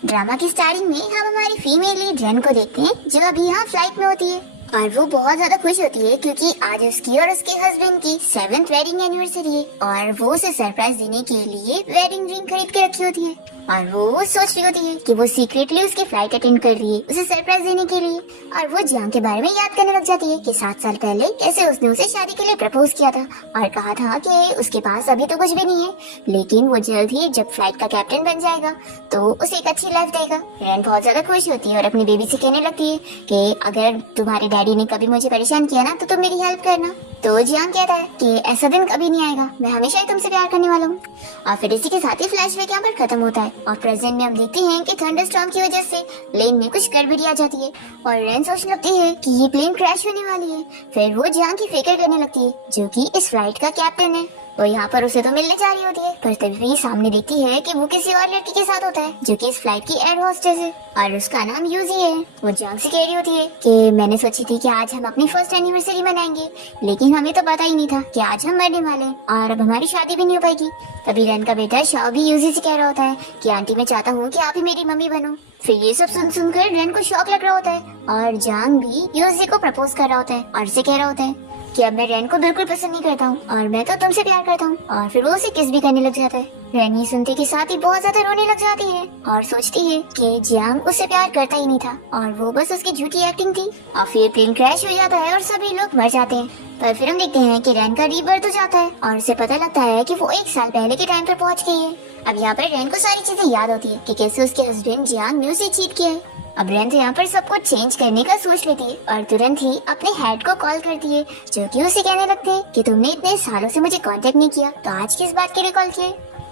Drama की starting में हम हमारी फीमेल लीड रेन को देखते हैं जो अभी यहाँ फ्लाइट में होती है और वो बहुत ज्यादा खुश होती है क्योंकि आज उसकी और उसके हस्बैंड की 7th वेडिंग एनिवर्सरी है और वो उसे सरप्राइज देने के लिए वेडिंग रिंग खरीद के रखी होती है और वो सोच रही होती है कि वो सीक्रेटली उसकी फ्लाइट अटेंड कर रही है उसे सरप्राइज देने के लिए। और वो जियांग के बारे में याद करने लग जाती है कि 7 साल पहले कैसे उसने उसे शादी के लिए प्रपोज किया था और कहा था कि उसके पास अभी तो कुछ भी नहीं है लेकिन वो जल्द ही जब फ्लाइट का कैप्टन बन जाएगा तो उसे एक अच्छी लाइफ देगा। रेन बहुत ज्यादा खुश होती है और अपनी बेबी से कहने लगती है कि अगर तुम्हारे डैडी ने कभी मुझे परेशान किया ना तो तुम मेरी हेल्प करना। तो जियांग कहता है कि ऐसा दिन कभी नहीं आएगा, मैं हमेशा ही तुमसे प्यार करने वाला हूँ। और फिर इसी के साथ ही फ्लैशबैक यहाँ पर खत्म होता है और प्रेजेंट में हम देखते हैं कि थंडरस्टॉर्म की वजह से प्लेन में कुछ गड़बड़ी आ जाती है और रेन सोचने लगती है कि ये प्लेन क्रैश होने वाली है। फिर वो जियांग की फिक्र करने लगती है जो कि इस फ्लाइट का कैप्टन है। वो यहाँ पर उसे तो मिलने जा रही होती है पर तभी सामने देखती है कि वो किसी और लड़की के साथ होता है जो कि इस फ्लाइट की एयर होस्टेस है और उसका नाम यूजी है। वो जियांग से कह रही होती है कि मैंने सोची थी कि आज हम अपनी फर्स्ट एनिवर्सरी मनाएंगे लेकिन हमें तो पता ही नहीं था कि आज हम मरने वाले हैं और अब हमारी शादी भी नहीं हो पाएगी। तभी रेन का बेटा शाओ भी यूजी से कह रहा होता है कि आंटी मैं चाहता हूँ कि आप ही मेरी मम्मी बनो। फिर ये सब सुनकर रेन को शौक लग रहा होता है और जियांग भी यूजी को प्रपोज कर रहा होता है और उसे कह रहा होता है कि अब मैं रेन को बिल्कुल पसंद नहीं करता हूँ और मैं तो तुमसे प्यार करता हूँ। और फिर वो उसे किस भी करने लग जाता है। रेन ये सुनते के साथ ही बहुत ज्यादा रोने लग जाती है और सोचती है कि जियांग उससे प्यार करता ही नहीं था और वो बस उसकी झूठी एक्टिंग थी। और फिर प्लेन क्रैश हो जाता है और सभी लोग मर जाते हैं। पर फिर हम देखते हैं कि रेन का रीबर्थ हो जाता है और उसे पता लगता है कि वो 1 साल पहले के टाइम पर पहुँच गई है। अब यहाँ पर रेन को सारी चीजें याद होती है कि कैसे उसके हस्बैंड जियांग ने उसे चीट किया है। अब रेन तो यहाँ पर सब कुछ चेंज करने का सोच लेती है और तुरंत ही अपने हेड को कॉल करती है जो कि उसे कहने लगते हैं कि तुमने इतने सालों से मुझे कांटेक्ट नहीं किया तो आज किस बात के लिए कॉल किया।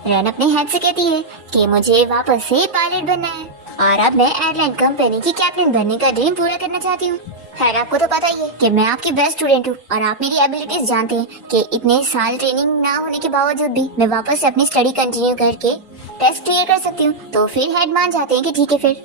रेन अपने हेड से कहती है कि मुझे वापस से पायलट बनना है और अब मैं एयरलाइन कंपनी की कैप्टन बनने का ड्रीम पूरा करना चाहती हूँ। खैर आपको तो पता ही है कि मैं आपकी बेस्ट स्टूडेंट हूँ और आप मेरी एबिलिटीज जानते हैं कि इतने साल ट्रेनिंग ना होने के बावजूद भी मैं वापस से अपनी स्टडी कंटिन्यू करके टेस्ट क्लियर कर सकती हूँ। तो फिर हेड मान जाते हैं कि ठीक है फिर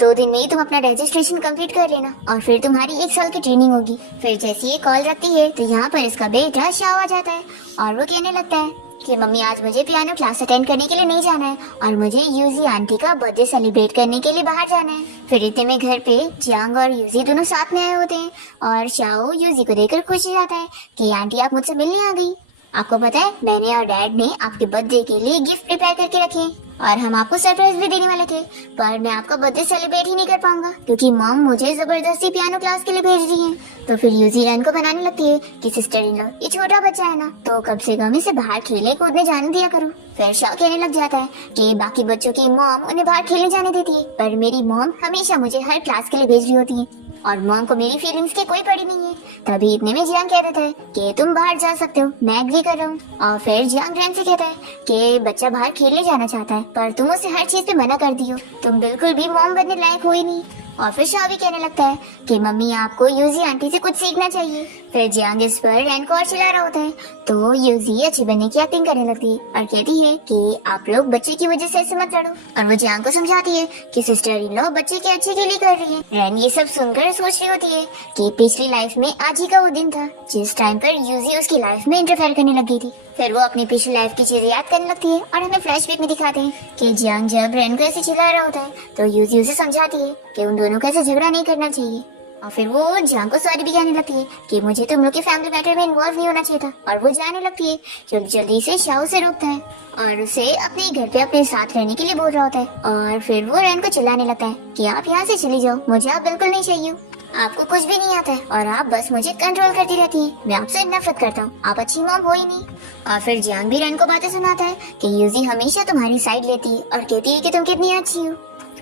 2 दिन में ही तुम अपना रजिस्ट्रेशन कंप्लीट कर लेना और फिर तुम्हारी 1 साल की ट्रेनिंग होगी। फिर जैसे ये कॉल रखती है तो यहाँ पर इसका बेटा शाओ आ जाता है और वो कहने लगता है कि मम्मी आज मुझे पियानो क्लास अटेंड करने के लिए नहीं जाना है और मुझे यूजी आंटी का बर्थडे सेलिब्रेट करने के लिए बाहर जाना है। फिर इतने में घर पे जियांग और यूजी दोनों साथ में आए होते हैं और शाओ यूजी को देखकर खुश हो जाता है कि आंटी आप मुझसे मिलने आ गई। आपको पता है मैंने और डैड ने आपके बर्थडे के लिए गिफ्ट प्रिपेयर करके रखे और हम आपको सरप्राइज भी देने वाले थे पर मैं आपका बर्थडे सेलिब्रेट ही नहीं कर पाऊंगा क्योंकि मॉम मुझे जबरदस्ती पियानो क्लास के लिए भेज रही है। तो फिर यूजी रेन को बनाने लगती है कि सिस्टर इन लॉ ये छोटा बच्चा है ना तो कम से कम इसे बाहर खेलने कूदने जाने दिया करो। फिर शाओ कहने लग जाता है कि बाकी बच्चों की मॉम उन्हें बाहर खेलने जाने देती है पर मेरी मॉम हमेशा मुझे हर क्लास के लिए भेज रही होती है और मॉम को मेरी फीलिंग्स की कोई पड़ी नहीं है। तभी इतने में जियांग कह देता है कि तुम बाहर जा सकते हो, मैं एग्री कर रहा हूँ। और फिर जियांग रेन से कहता है कि बच्चा बाहर खेलने जाना चाहता है पर तुम उसे हर चीज पे मना कर दियो, तुम बिल्कुल भी मॉम बनने लायक हो ही नहीं। और फिर शाओ भी कहने लगता है कि मम्मी आपको यूजी आंटी से कुछ सीखना चाहिए। फिर जियांग इस पर रेन को और चिल्ला रहा होता है तो यूजी अच्छी बनने की एक्टिंग करने लगती है और कहती है कि आप लोग बच्चे की वजह से ऐसे मत लड़ो और वो जियांग को समझाती है कि सिस्टर इन लॉ बच्चे के अच्छे के लिए कर रही है। रेन ये सब सुनकर सोच रही होती है कि पिछली लाइफ में आज ही का वो दिन था जिस टाइम पर यूजी उसकी लाइफ में इंटरफेयर करने लगी थी। फिर वो अपनी पिछली लाइफ की चीजें याद करने लगती है और हमें फ्लैशबैक में दिखाते हैं कि जियांग जब रेन को ऐसे चिल्ला रहा होता है तो यूजी उसे समझाती है कि उन दोनों को ऐसे झगड़ा नहीं करना चाहिए। और फिर वो जियांग को सॉरी भी कहने लगती है कि मुझे तुम लोग के फैमिली मैटर में इन्वॉल्व नहीं होना चाहिए था और वो जाने लगती है। जल्दी से शाओ से रोकता है और उसे अपने घर पे अपने साथ रहने के लिए बोल रहा होता है और फिर वो रेन को चिल्लाने लगता है कि आप यहाँ से चली जाओ, मुझे आप बिल्कुल नहीं चाहिए, आपको कुछ भी नहीं आता है और आप बस मुझे कंट्रोल करती रहती हैं, मैं आपसे नफरत करता हूँ, आप अच्छी मॉम हो ही नहीं। और फिर जियांग भी रेन को बातें सुनाता है कि यूजी हमेशा तुम्हारी साइड लेती है और कहती है कि तुम कितनी अच्छी हो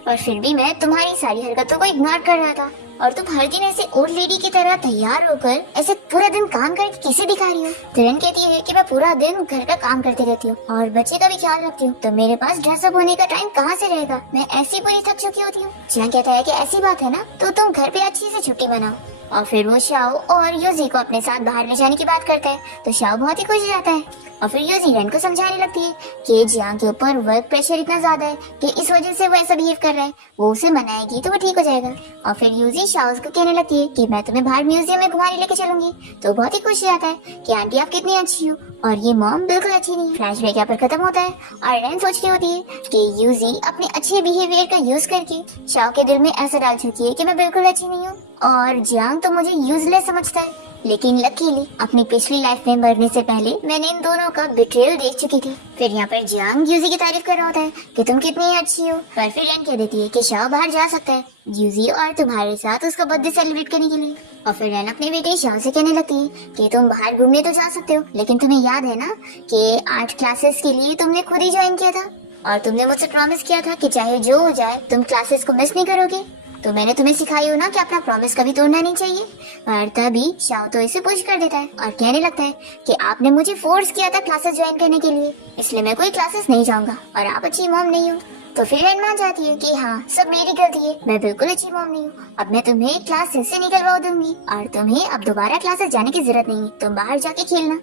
और फिर भी मैं तुम्हारी सारी हरकतों को इग्नोर कर रहा था और तुम हर दिन ऐसे ओल्ड लेडी की तरह तैयार होकर ऐसे पूरा दिन काम करके किसे दिखा रही हो। रेन कहती है कि मैं पूरा दिन घर का काम करती रहती हूँ और बच्चे का भी ख्याल रखती हूँ तो मेरे पास ड्रेसअप होने का टाइम कहाँ से रहेगा, मैं ऐसी पूरी थक चुकी होती हूँ। जियांग कहता है कि ऐसी बात है ना तो तुम घर पे अच्छी से छुट्टी मनाओ। और फिर वो शाओ और यूजी को अपने साथ बाहर ले जाने की बात करता है तो शाओ बहुत ही खुश हो जाता है और फिर यूजी रेन को समझाने लगती है कि जियांग के ऊपर वर्क प्रेशर इतना ज्यादा है कि इस वजह से वो ऐसा बिहेव कर रहा है, वो उसे मनाएगी तो वो ठीक हो जाएगा। और फिर यूजी शाओज को कहने लगती है कि मैं तुम्हें बाहर म्यूजियम में घुमाने लेके चलूंगी। तो बहुत ही खुश आता है कि आंटी आप कितनी अच्छी हो और ये मॉम बिल्कुल अच्छी नहीं। फ्लैशबैक यहाँ पर खत्म होता है और रेन सोच रही होती है कि यूजी अपने अच्छे बिहेवियर का यूज करके शाओ के दिल में ऐसा डाल चुकी है कि मैं बिल्कुल अच्छी नहीं हूँ और जियांग तो मुझे यूजलेस समझता है। लेकिन लकीली अपनी पिछली लाइफ में मरने से पहले मैंने इन दोनों का बिट्रेयल देख चुकी थी। फिर यहाँ पर जियांग यूजी की तारीफ कर रहा होता है कि तुम कितनी अच्छी हो, पर फिर रेन कह देती है कि शाओ बाहर जा सकता है यूजी और तुम्हारे साथ उसका बर्थडे सेलिब्रेट करने के लिए। और फिर रेन अपने बेटे शाओ से कहने लगती है कि तुम बाहर घूमने तो जा सकते हो, लेकिन तुम्हें याद है ना कि आर्ट क्लासेस के लिए तुमने खुद ही ज्वाइन किया था और तुमने मुझसे प्रॉमिस किया था कि चाहे जो हो जाए तुम क्लासेस को मिस नहीं करोगे। तो मैंने तुम्हें सिखाई हो ना कि अपना प्रॉमिस कभी तोड़ना नहीं चाहिए। पर तभी शाओ तो इसे पुश कर देता है और कहने लगता है कि आपने मुझे फोर्स किया था क्लासेस ज्वाइन करने के लिए, इसलिए मैं कोई क्लासेस नहीं जाऊंगा और आप अच्छी मॉम नहीं हो। तो फिर रेन मान जाती है कि हाँ सब मेरी गलती है, मैं बिल्कुल अच्छी मॉम नहीं हूँ। अब मैं तुम्हें क्लासेस से निकलवा दूंगी और तुम्हें अब दोबारा क्लासेस जाने की जरूरत नहीं है, तुम बाहर जाके खेलना।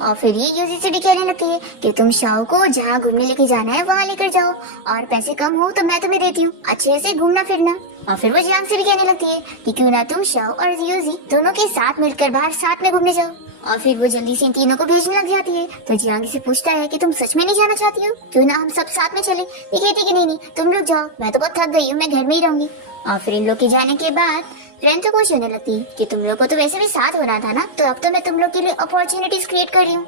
और फिर ये यूजी से भी कहने लगती है कि तुम शाओ को जहाँ घूमने लेके जाना है वहाँ लेकर जाओ और पैसे कम हो तो मैं तुम्हें देती हूँ, अच्छे से घूमना फिरना। और फिर वो जियांग से भी कहने लगती है कि क्यों ना तुम शाओ और यूजी दोनों के साथ मिलकर बाहर साथ में घूमने जाओ। और फिर वो जल्दी से इन तीनों को भेजने लग जाती है। तो जियांग से पूछता है कि तुम सच में नहीं जाना चाहती हो, क्यों ना हम सब साथ में चले। ये कहती कि नहीं तुम लोग जाओ, मैं तो बहुत थक गई हूँ, मैं घर में ही रहूंगी। और फिर इन लोग के जाने के बाद रेन तो खुश होने लगती है कि तुम लोग को तो वैसे भी साथ होना था ना, तो अब तो मैं तुम लोग के लिए अपॉर्चुनिटीज क्रिएट कर रही हूँ।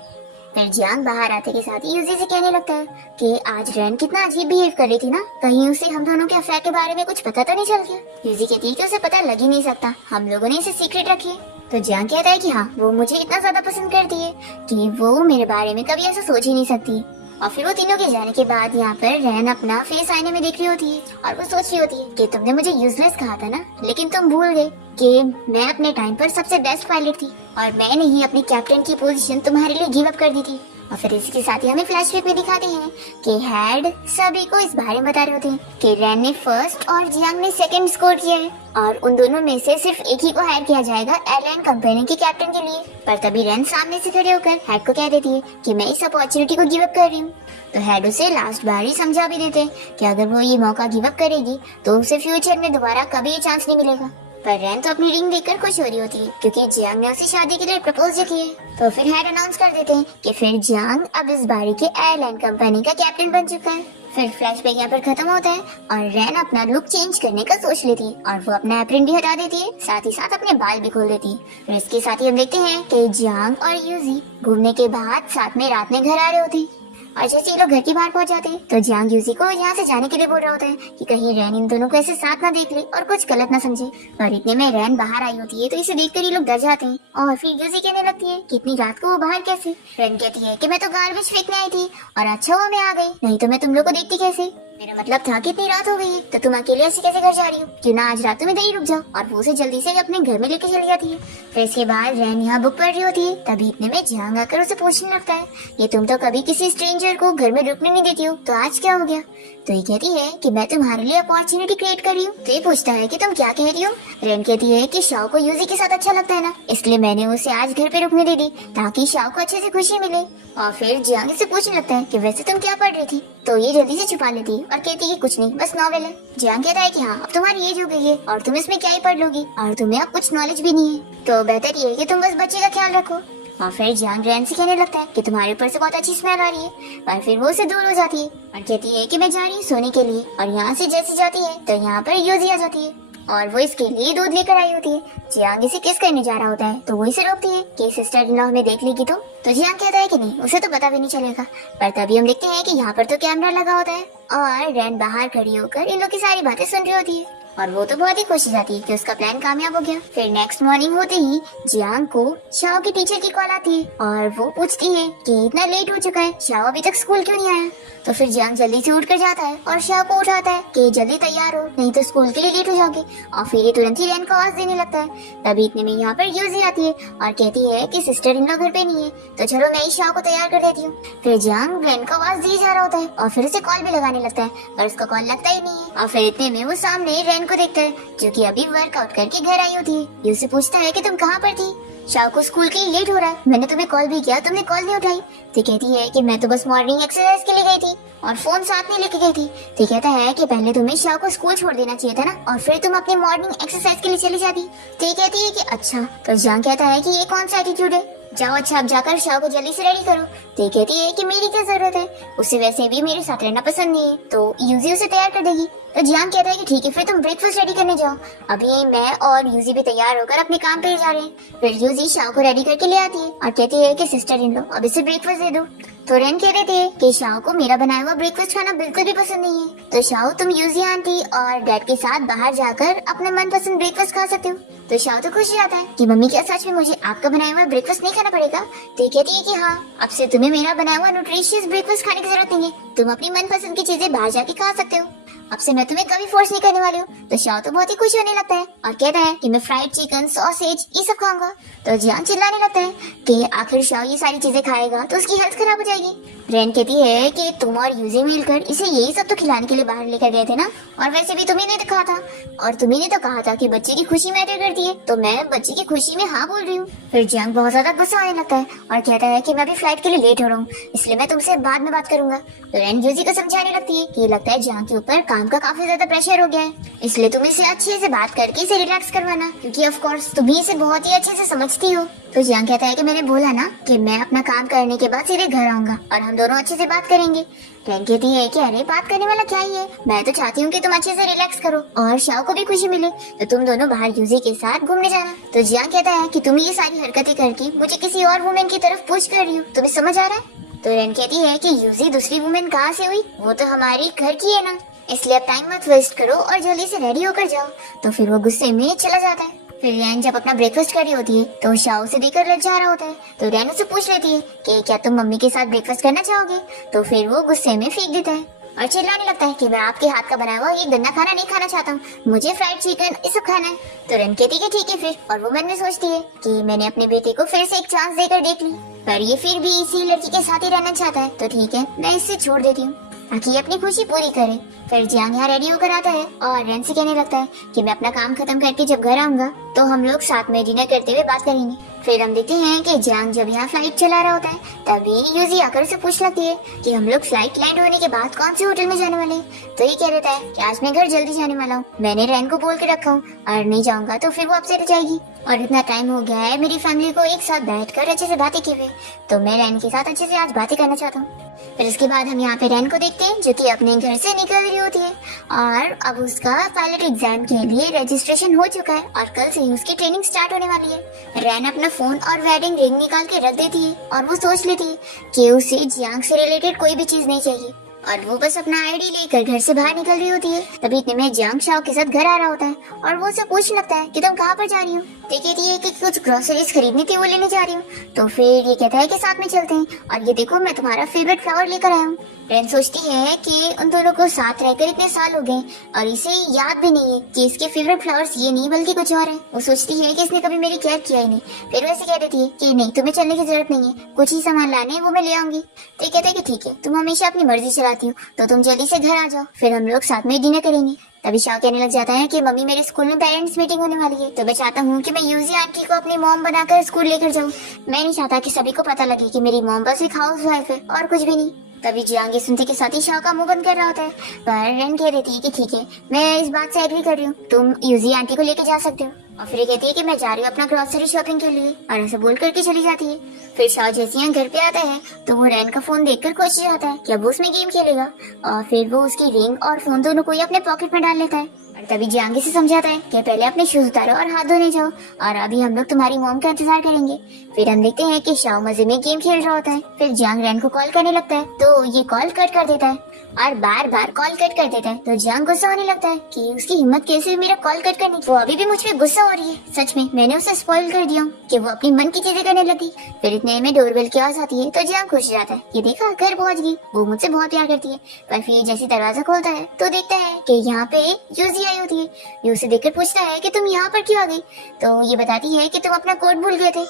फिर जियांग बाहर आते के साथ ही यूजी से कहने लगता है कि आज रेन कितना अजीब बिहेव कर रही थी ना, कहीं उसे हम दोनों के अफेयर के बारे में कुछ पता तो नहीं चल गया। यूजी कहती है कि उसे पता लग ही नहीं सकता, हम लोगों ने इसे सीक्रेट रखी है। तो जियांग कहता है कि हाँ वो मुझे इतना ज्यादा पसंद करती है कि वो मेरे बारे में कभी ऐसा सोच ही नहीं सकती। और फिर वो तीनों के जाने के बाद यहाँ पर रेन अपना फेस आईने में देख रही होती है और वो सोच रही होती है कि तुमने मुझे यूजलेस कहा था ना, लेकिन तुम भूल गए कि मैं अपने टाइम पर सबसे बेस्ट पायलट थी और मैंने ही अपनी कैप्टन की पोजीशन तुम्हारे लिए गिव अप कर दी थी। और फिर इसके साथ ही हमें फ्लैशबैक में दिखाते हैं कि हेड सभी को इस बारे में बता रहे होते हैं कि रेन ने फर्स्ट और जियांग ने सेकंड स्कोर किया है और उन दोनों में से सिर्फ एक ही को हायर किया जाएगा एयरलाइन कंपनी के कैप्टन के लिए। पर तभी रेन सामने से खड़े होकर हेड को कह देती है कि मैं इस अपॉर्चुनिटी को गिव अप कर रही हूँ। तो हेड उसे लास्ट बार ही समझा भी देते हैं कि अगर वो ये मौका गिव अप करेगी तो उसे फ्यूचर में दोबारा कभी ये चांस नहीं मिलेगा। पर रेन तो अपनी रिंग देखकर खुश हो रही होती है क्योंकि जियांग ने उसे शादी के लिए प्रपोज किया है। तो फिर हेड अनाउंस कर देते हैं कि फिर जियांग अब इस बारी के एयरलाइन कंपनी का कैप्टन बन चुका है। फिर फ्लैशबैक यहाँ पर खत्म होता है और रेन अपना लुक चेंज करने का सोच लेती है और वो अपना एप्रन भी हटा देती है, साथ ही साथ अपने बाल भी खोल देती है। फिर इसके साथ ही हम देखते हैं कि जियांग और यूजी घूमने के बाद साथ में रात में घर आ रहे होते हैं और जैसे ये लोग घर के बाहर पहुंच जाते हैं तो जियांग यूजी को यहाँ से जाने के लिए बोल रहा होता है कि कहीं रेन इन दोनों को ऐसे साथ ना देख ले और कुछ गलत ना समझे। और इतने में रेन बाहर आई होती है तो इसे देखकर ये लोग डर जाते हैं और फिर यूजी कहने लगती है कि इतनी रात को वो बाहर कैसे। रेन कहती है कि मैं तो गार्बेज फेंकने आई थी और अच्छा हुआ मैं आ गई, नहीं तो मैं तुम लोग को देखती कैसे। मेरा मतलब था कि इतनी रात हो गई है तो तुम अकेले ऐसे कैसे घर जा रही हो, क्यों ना आज रात तुम इधर ही रुक जाओ। और वो उसे जल्दी से अपने घर में लेके चली जाती है। फिर इसके बाद रेन यहाँ बुक पढ़ रही होती है, तभी इतने में जियांग आकर उसे पूछने लगता है ये तुम तो कभी किसी स्ट्रेंजर को घर में रुकने नहीं देती हो, तो आज क्या हो गया। तो ये कहती है कि मैं तुम्हारे लिए अपॉर्चुनिटी क्रिएट कर रही हूँ। तो ये पूछता है कि तुम क्या कह रही हो। रेन कहती है कि शाओ को यूजी के साथ अच्छा लगता है ना, इसलिए मैंने उसे आज घर पे रुकने दे दी ताकि शाओ को अच्छे से खुशी मिले। और फिर जियांग से पूछने लगता है कि वैसे तुम क्या पढ़ रही थी। तो ये जल्दी से छुपा लेती है और कहती है कि कुछ नहीं, बस नॉवेल है। जियांग कहता है कि हाँ अब तुम्हारी एज हो गई है और तुम इसमें क्या ही पढ़ लोगी और तुम्हें अब कुछ नॉलेज भी नहीं है, तो बेहतर ये है कि तुम बस बच्चे का ख्याल रखो। और फिर जियांग रेन से कहने लगता है कि तुम्हारे ऊपर से बहुत अच्छी स्मेल आ रही है, पर फिर वो उसे दूर हो जाती है और कहती है कि मैं जा रही हूँ सोने के लिए। और यहाँ से जैसे जाती है तो यहाँ पर यूजी आ जाती है और वो इसके लिए दूध लेकर आई होती है। जियांग इसे किस करने जा रहा होता है तो वो इसे रोकती है कि सिस्टर इन लॉ हमें देख लेगी तो जियांग कहता है कि नहीं, उसे तो पता भी नहीं चलेगा। पर तभी हम देखते हैं कि यहाँ पर तो कैमरा लगा होता है और रेन बाहर खड़ी होकर इन लोग की सारी बातें सुन रही होती है और वो तो बहुत ही खुश हो जाती है कि उसका प्लान कामयाब हो गया। फिर नेक्स्ट मॉर्निंग होते ही जियांग को शाओ की टीचर की कॉल आती है और वो पूछती है कि इतना लेट हो चुका है, शाओ अभी तक स्कूल क्यों नहीं आया। तो फिर जियांग जल्दी से उठ कर जाता है और शाओ को उठाता है कि जल्दी तैयार हो, नहीं तो स्कूल के लिए लेट हो जाओगे। और फिर ये तुरंत ही रेन को आवाज देने लगता है। तभी इतने में यहाँ पर यूजी आती है और कहती है कि सिस्टर इन लोग घर पे नहीं है, तो चलो मैं ही शाओ को तैयार कर देती हूँ। फिर जियांग रेन को आवाज दिए जा रहा होता है और फिर उसे कॉल भी लगाने लगता है, पर उसका कॉल लगता ही नहीं है। और फिर इतने में वो सामने रेन को देखता है जो कि अभी वर्कआउट करके घर आई होती है। ये उससे पूछता है कि तुम कहाँ पर थी। शाओ को स्कूल के लिए लेट हो रहा है, मैंने तुम्हें कॉल भी किया, तुमने कॉल नहीं उठाई। तो कहती है कि मैं तो बस मॉर्निंग एक्सरसाइज के लिए गई थी और फोन साथ में लेके गई थी। तो कहता है कि पहले तुम्हें शाओ को स्कूल छोड़ देना चाहिए था ना, और फिर तुम अपनी मॉर्निंग एक्सरसाइज के लिए चली जाती। तो कहती है कि अच्छा। तो जियांग कहता है कि ये कौन सा एटीट्यूड है, जाओ अच्छा अब जाकर शाओ को जल्दी से रेडी करो। तो कहती है कि मेरी क्या जरूरत है, उसे वैसे भी मेरे साथ रहना पसंद नहीं है, तो यूजी उसे तैयार कर देगी। तो जियांग कहता है कि ठीक है फिर तुम ब्रेकफास्ट रेडी करने जाओ, अभी मैं और यूजी भी तैयार होकर अपने काम पे जा रहे हैं। फिर यूजी शाओ को रेडी करके ले आती है और कहती है कि सिस्टर इन लो अब इसे ब्रेकफास्ट दे दो। तो रेन कह रहे थे कि शाओ को मेरा बनाया हुआ ब्रेकफास्ट खाना बिल्कुल भी पसंद नहीं है, तो शाओ तुम यूजी आंटी और डैड के साथ बाहर जाकर अपना मनपसंद ब्रेकफास्ट खा सकते हो। तो शाओ तो खुश हो जाता है कि मम्मी क्या सच में मुझे आपका बनाया हुआ ब्रेकफास्ट नहीं खाना पड़ेगा। तो कहती है कि हाँ, अब से तुम्हें मेरा बनाया हुआ न्यूट्रिशियस ब्रेकफास्ट खाने की जरूरत नहीं है, तुम अपनी मनपसंद की चीजें बाहर जाके खा सकते हो, अब से मैं तुम्हें कभी फोर्स नहीं करने वाली हूँ। तो शाओ तो बहुत ही खुश होने लगता है और कहता है कि मैं फ्राइड चिकन, सॉसेज ये सब खाऊंगा। तो जियांग चिल्लाने लगता है कि आखिर शाओ ये सारी चीजें खाएगा तो उसकी हेल्थ खराब हो जाएगी। रेन कहती है कि तुम और यूजी मिलकर इसे यही सब तो खिलाने के लिए बाहर लेकर गए थे ना, और वैसे भी तुम्ही ने तो कहा था, और तुम्ही ने तो कहा था कि बच्चे की खुशी मैटर करती है, तो मैं बच्चे की खुशी में हाँ बोल रही हूँ। फिर जियांग बहुत ज्यादा गुस्सा आने लगता है और कहता है कि मैं भी फ्लाइट के लिए लेट हो रहा हूँ, इसलिए मैं तुमसे बाद में बात करूंगा। तो रेन यूजी को समझाने लगती है कि लगता है जियांग के ऊपर काम का काफी ज्यादा प्रेशर हो गया है, इसलिए तुम इसे अच्छे से बात करके इसे रिलैक्स करवाना, क्योंकि ऑफ कोर्स तुम ही इसे बहुत ही अच्छे से समझती हो। तो जियांग कहता है कि मैंने बोला ना कि मैं अपना काम करने के बाद सीधे घर आऊंगा और हम दोनों अच्छे से बात करेंगे। रेन कहती है कि अरे बात करने वाला क्या ही है, मैं तो चाहती हूँ कि तुम अच्छे से रिलैक्स करो और शाओ को भी खुशी मिले, तो तुम दोनों बाहर यूजी के साथ घूमने जाना। तो जियांग कहता है कि तुम ये सारी हरकतें करके मुझे किसी और वुमेन की तरफ पुश कर रही हो, तुम्हें समझ आ रहा है। तो रेन कहती है कि यूजी दूसरी वुमेन कहाँ से हुई, वो तो हमारी घर की है ना, इसलिए अब टाइम मत वेस्ट करो और जल्दी से रेडी होकर जाओ। तो फिर वो गुस्से में चला जाता है। फिर रैन जब अपना ब्रेकफास्ट कर रही होती है तो शाओ से देखकर लग जा रहा होता है, तो रैन उससे पूछ लेती है कि क्या तुम मम्मी के साथ ब्रेकफास्ट करना चाहोगे। तो फिर वो गुस्से में फेंक देता है और चिल्लाने लगता है कि मैं आपके हाथ का बनाया हुआ ये गंदा खाना नहीं खाना चाहता हूँ, मुझे फ्राइड चिकन ये सब खाना है। तो रैन कहती है ठीक है फिर, और वो मन में सोचती है कि मैंने अपने बेटे को फिर से एक चांस देकर देख ली, पर ये फिर भी इसी लड़की के साथ ही रहना चाहता है, तो ठीक है मैं इससे छोड़ देती हूँ ताकि अपनी खुशी पूरी करे। फिर जियांग यहाँ रेडी होकर आता है और रैन से कहने लगता है कि मैं अपना काम खत्म करके जब घर आऊंगा तो हम लोग साथ में डिनर करते हुए बात करेंगे। फिर हम देखते हैं कि जियांग जब यहाँ फ्लाइट चला रहा होता है तभी यूजी आकर उसे पूछ लगती है कि हम लोग फ्लाइट लैंड होने के बाद कौन से होटल में जाने वाले हैं। तो ये कह देता है कि आज मैं घर जल्दी जाने वाला हूँ, मैंने रैन को बोल के रखा हूँ और नहीं जाऊंगा तो फिर वो अपसेट हो जाएगी, और इतना टाइम हो गया है मेरी फैमिली को एक साथ बैठकर अच्छे से बातें किए हुए, तो मैं रैन के साथ अच्छे से आज बातें करना चाहता हूँ। फिर इसके बाद हम यहाँ पे रैन को देखते हैं जो कि अपने घर से निकल रही होती है और अब उसका पायलट एग्जाम के लिए रजिस्ट्रेशन हो चुका है और कल से ही उसकी ट्रेनिंग स्टार्ट होने वाली है। रैन अपना फोन और वेडिंग रिंग निकाल के रख देती है और वो सोच लेती है कि उसे जियांग से रिलेटेड कोई भी चीज नहीं चाहिए, और वो बस अपना आईडी लेकर घर से बाहर निकल रही होती है। तभी इतने में जियांग शाओ के साथ घर आ रहा होता है और वो उसे पूछने लगता है कि तुम कहाँ पर जा रही हो। तो कहती है कि कुछ ग्रोसरीज खरीदनी थी वो लेने जा रही हूँ। तो फिर ये कहता है कि साथ में चलते हैं और ये देखो मैं तुम्हारा फेवरेट फ्लावर लेकर आया हूँ। रैन सोचती है कि उन दोनों को साथ रहकर इतने साल हो गए और इसे याद भी नहीं है कि इसके फेवरेट फ्लावर्स ये नहीं बल्कि कुछ और है। वो सोचती है कि इसने कभी मेरी केयर किया ही नहीं। फिर वैसे कह देती है कि नहीं तुम्हें चलने की जरूरत नहीं है, कुछ ही सामान लाने वो मैं ले आऊंगी। तो कहते हैं कि ठीक है तुम हमेशा अपनी मर्जी चलाती हो तो तुम जल्दी से घर आ जाओ, फिर हम लोग साथ में डिनर करेंगे। तभी शाओ कहने लग जाता है कि मम्मी मेरे स्कूल में पेरेंट्स मीटिंग होने वाली है, तो मैं चाहता हूँ कि मैं यूजी आंटी को अपनी मॉम बनाकर स्कूल लेकर जाऊँ। मैं नहीं चाहता कि सभी को पता लगे कि मेरी मॉम बस एक हाउस वाइफ है और कुछ भी नहीं। तभी जियांग ये सुनते के साथ ही शाओ का मुंह बंद कर रहा होता है, पर रैन कह देती है कि ठीक है मैं इस बात से एग्री कर रही हूँ, तुम यूजी आंटी को लेके जा सकते हो। और फिर ये कहती है कि मैं जा रही हूँ अपना ग्रोसरी शॉपिंग के लिए, और ऐसे बोल करके चली जाती है। फिर शाओ जैसे यहाँ घर पे आता है तो वो रैन का फोन देखकर खुश हो जाता है कि अब वो उसमें गेम खेलेगा, और फिर वो उसकी रिंग और फोन दोनों को ही अपने पॉकेट में डाल लेता है। और तभी जियांग से समझाता है कि पहले अपने शूज उतारो और हाथ धोने जाओ और अभी हम लोग तुम्हारी मॉम का इंतजार करेंगे। फिर हम देखते हैं कि शाओ मजे में गेम खेल रहा होता है। फिर जियांग रैन को कॉल करने लगता है तो ये कॉल कट कर देता है और बार बार कॉल कट कर देता है। तो जियांग गुस्सा होने लगता है कि उसकी हिम्मत कैसे मेरा कॉल कट करने की, वो अभी भी मुझ पे गुस्सा हो रही है, सच में मैंने उसे स्पॉइल कर दिया कि वो अपनी मन की चीजें करने लगी। फिर इतने में डोरबेल की आवाज आती है तो जियांग खुश हो जाता है, ये देखा घर पहुंच गई, वो मुझसे बहुत प्यार करती है। पर फिर जैसे दरवाजा खोलता है तो देखता है कि यहाँ पे यूजी आई होती है। ये उसे देखकर पूछता है कि तुम यहाँ पर क्यों आ गई। तो ये बताती है कि तुम अपना कोड भूल गए थे।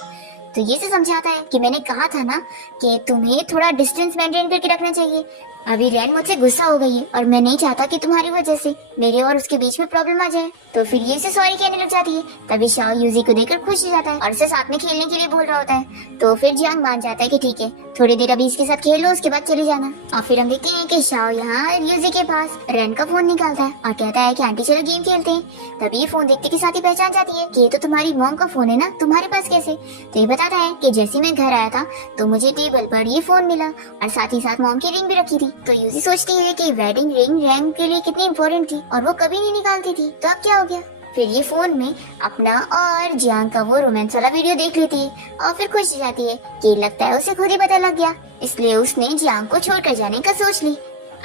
तो ये से समझाता है कि मैंने कहा था ना कि तुम्हें थोड़ा डिस्टेंस मेंटेन करके रखना चाहिए, अभी रैन मुझसे गुस्सा हो गई है और मैं नहीं चाहता कि तुम्हारी वजह से मेरे और उसके बीच में प्रॉब्लम आ जाए। तो फिर ये उसे सॉरी कहने लग जाती है। तभी शाओ यूजी को देखकर खुश हो जाता है और उसे साथ में खेलने के लिए बोल रहा होता है। तो फिर जियांग मान जाता है कि ठीक है, थोड़ी देर अभी इसके साथ खेल लो, उसके बाद चले जाना। और फिर हम देखते हैं कि शाओ यहाँ यूजी के पास रैन का फोन निकालता है और कहता है कि आंटी चलो गेम खेलते हैं। तभी ये फोन देखते के साथ ही पहचान जाती है कि ये तो तुम्हारी मॉम का फोन है ना, तुम्हारे पास कैसे। तो ये बताता है कि जैसे मैं घर आया था तो मुझे टेबल पर ये फोन मिला और साथ ही साथ मॉम की रिंग भी रखी थी। तो यूजी सोचती है कि वेडिंग रिंग रैन के लिए कितनी इंपॉर्टेंट थी और वो कभी नहीं निकालती थी, तो अब क्या हो गया। फिर ये फोन में अपना और जियांग का वो रोमांस वाला वीडियो देख लेती है और फिर खुश हो जाती है कि लगता है उसे खुद ही पता लग गया, इसलिए उसने जियांग को छोड़कर जाने का सोच ली।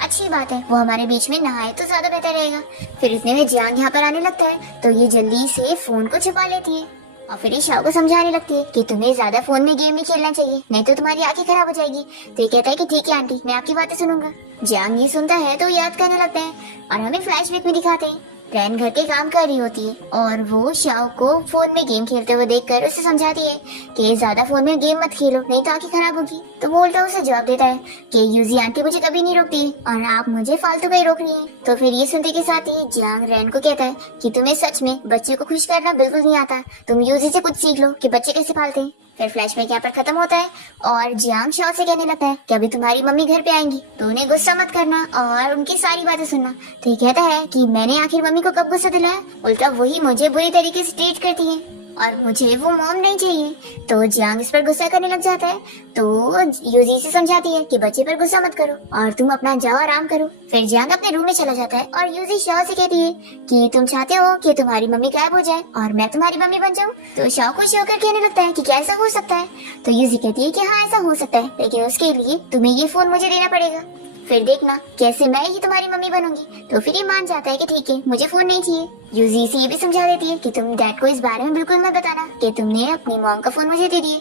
अच्छी बात है, वो हमारे बीच में नहाए तो ज्यादा बेहतर रहेगा। फिर इतने में जियांग यहाँ पर आने लगता है तो ये जल्दी से फोन को छुपा लेती है और फिर ये शाओ को समझाने लगती है कि तुम्हें ज्यादा फोन में गेम नहीं खेलना चाहिए, नहीं तो तुम्हारी आंखें खराब हो जाएगी। तो ये कहता है कि ठीक है आंटी, मैं आपकी बातें सुनूंगा। जियांग ये सुनता है तो याद करने लगता है और हमें फ्लैशबैक में दिखाते हैं रैन घर के काम कर रही होती है और वो शाओ को फोन में गेम खेलते हुए देखकर उसे समझाती है कि ज्यादा फोन में गेम मत खेलो, नहीं तो आंखें खराब होगी। तो वो उल्टा उसे जवाब देता है कि यूजी आंटी मुझे कभी नहीं रोकती और आप मुझे फालतू का ही रोक रही हैं। तो फिर ये सुनते के साथ ही जियांग रैन को कहता है कि तुम्हें सच में बच्चे को खुश करना बिल्कुल नहीं आता, तुम यूजी से कुछ सीख लो कि बच्चे कैसे पालते हैं। फिर फ्लैशबैक यहाँ पर खत्म होता है और जियांग शाओ से कहने लगता है कि अभी तुम्हारी मम्मी घर पे आएंगी तो उन्हें गुस्सा मत करना और उनकी सारी बातें सुनना। तो ये कहता है कि मैंने आखिर मम्मी को कब गुस्सा दिलाया, उल्टा वही मुझे बुरी तरीके से ट्रीट करती है और मुझे वो मॉम नहीं चाहिए। तो जियांग इस पर गुस्सा करने लग जाता है तो यूजी से समझाती है कि बच्चे पर गुस्सा मत करो और तुम अपना जाओ आराम करो। फिर जियांग अपने रूम में चला जाता है और यूजी शाओ से कहती है कि तुम चाहते हो कि तुम्हारी मम्मी गायब हो जाए और मैं तुम्हारी मम्मी बन जाऊं। तो शाओ खुश होकर कहने लगता है कि क्या ऐसा हो सकता है। तो यूजी कहती है कि हाँ ऐसा हो सकता है, लेकिन उसके लिए तुम्हें ये फोन मुझे देना पड़ेगा, फिर देखना कैसे मैं ही तुम्हारी मम्मी बनूंगी। तो फिर ये मान जाता है कि ठीक है मुझे फोन नहीं चाहिए। यूजी से ये भी समझा देती है कि तुम डैड को इस बारे में बिल्कुल मत बताना कि तुमने अपनी मॉम का फोन मुझे दे दिए।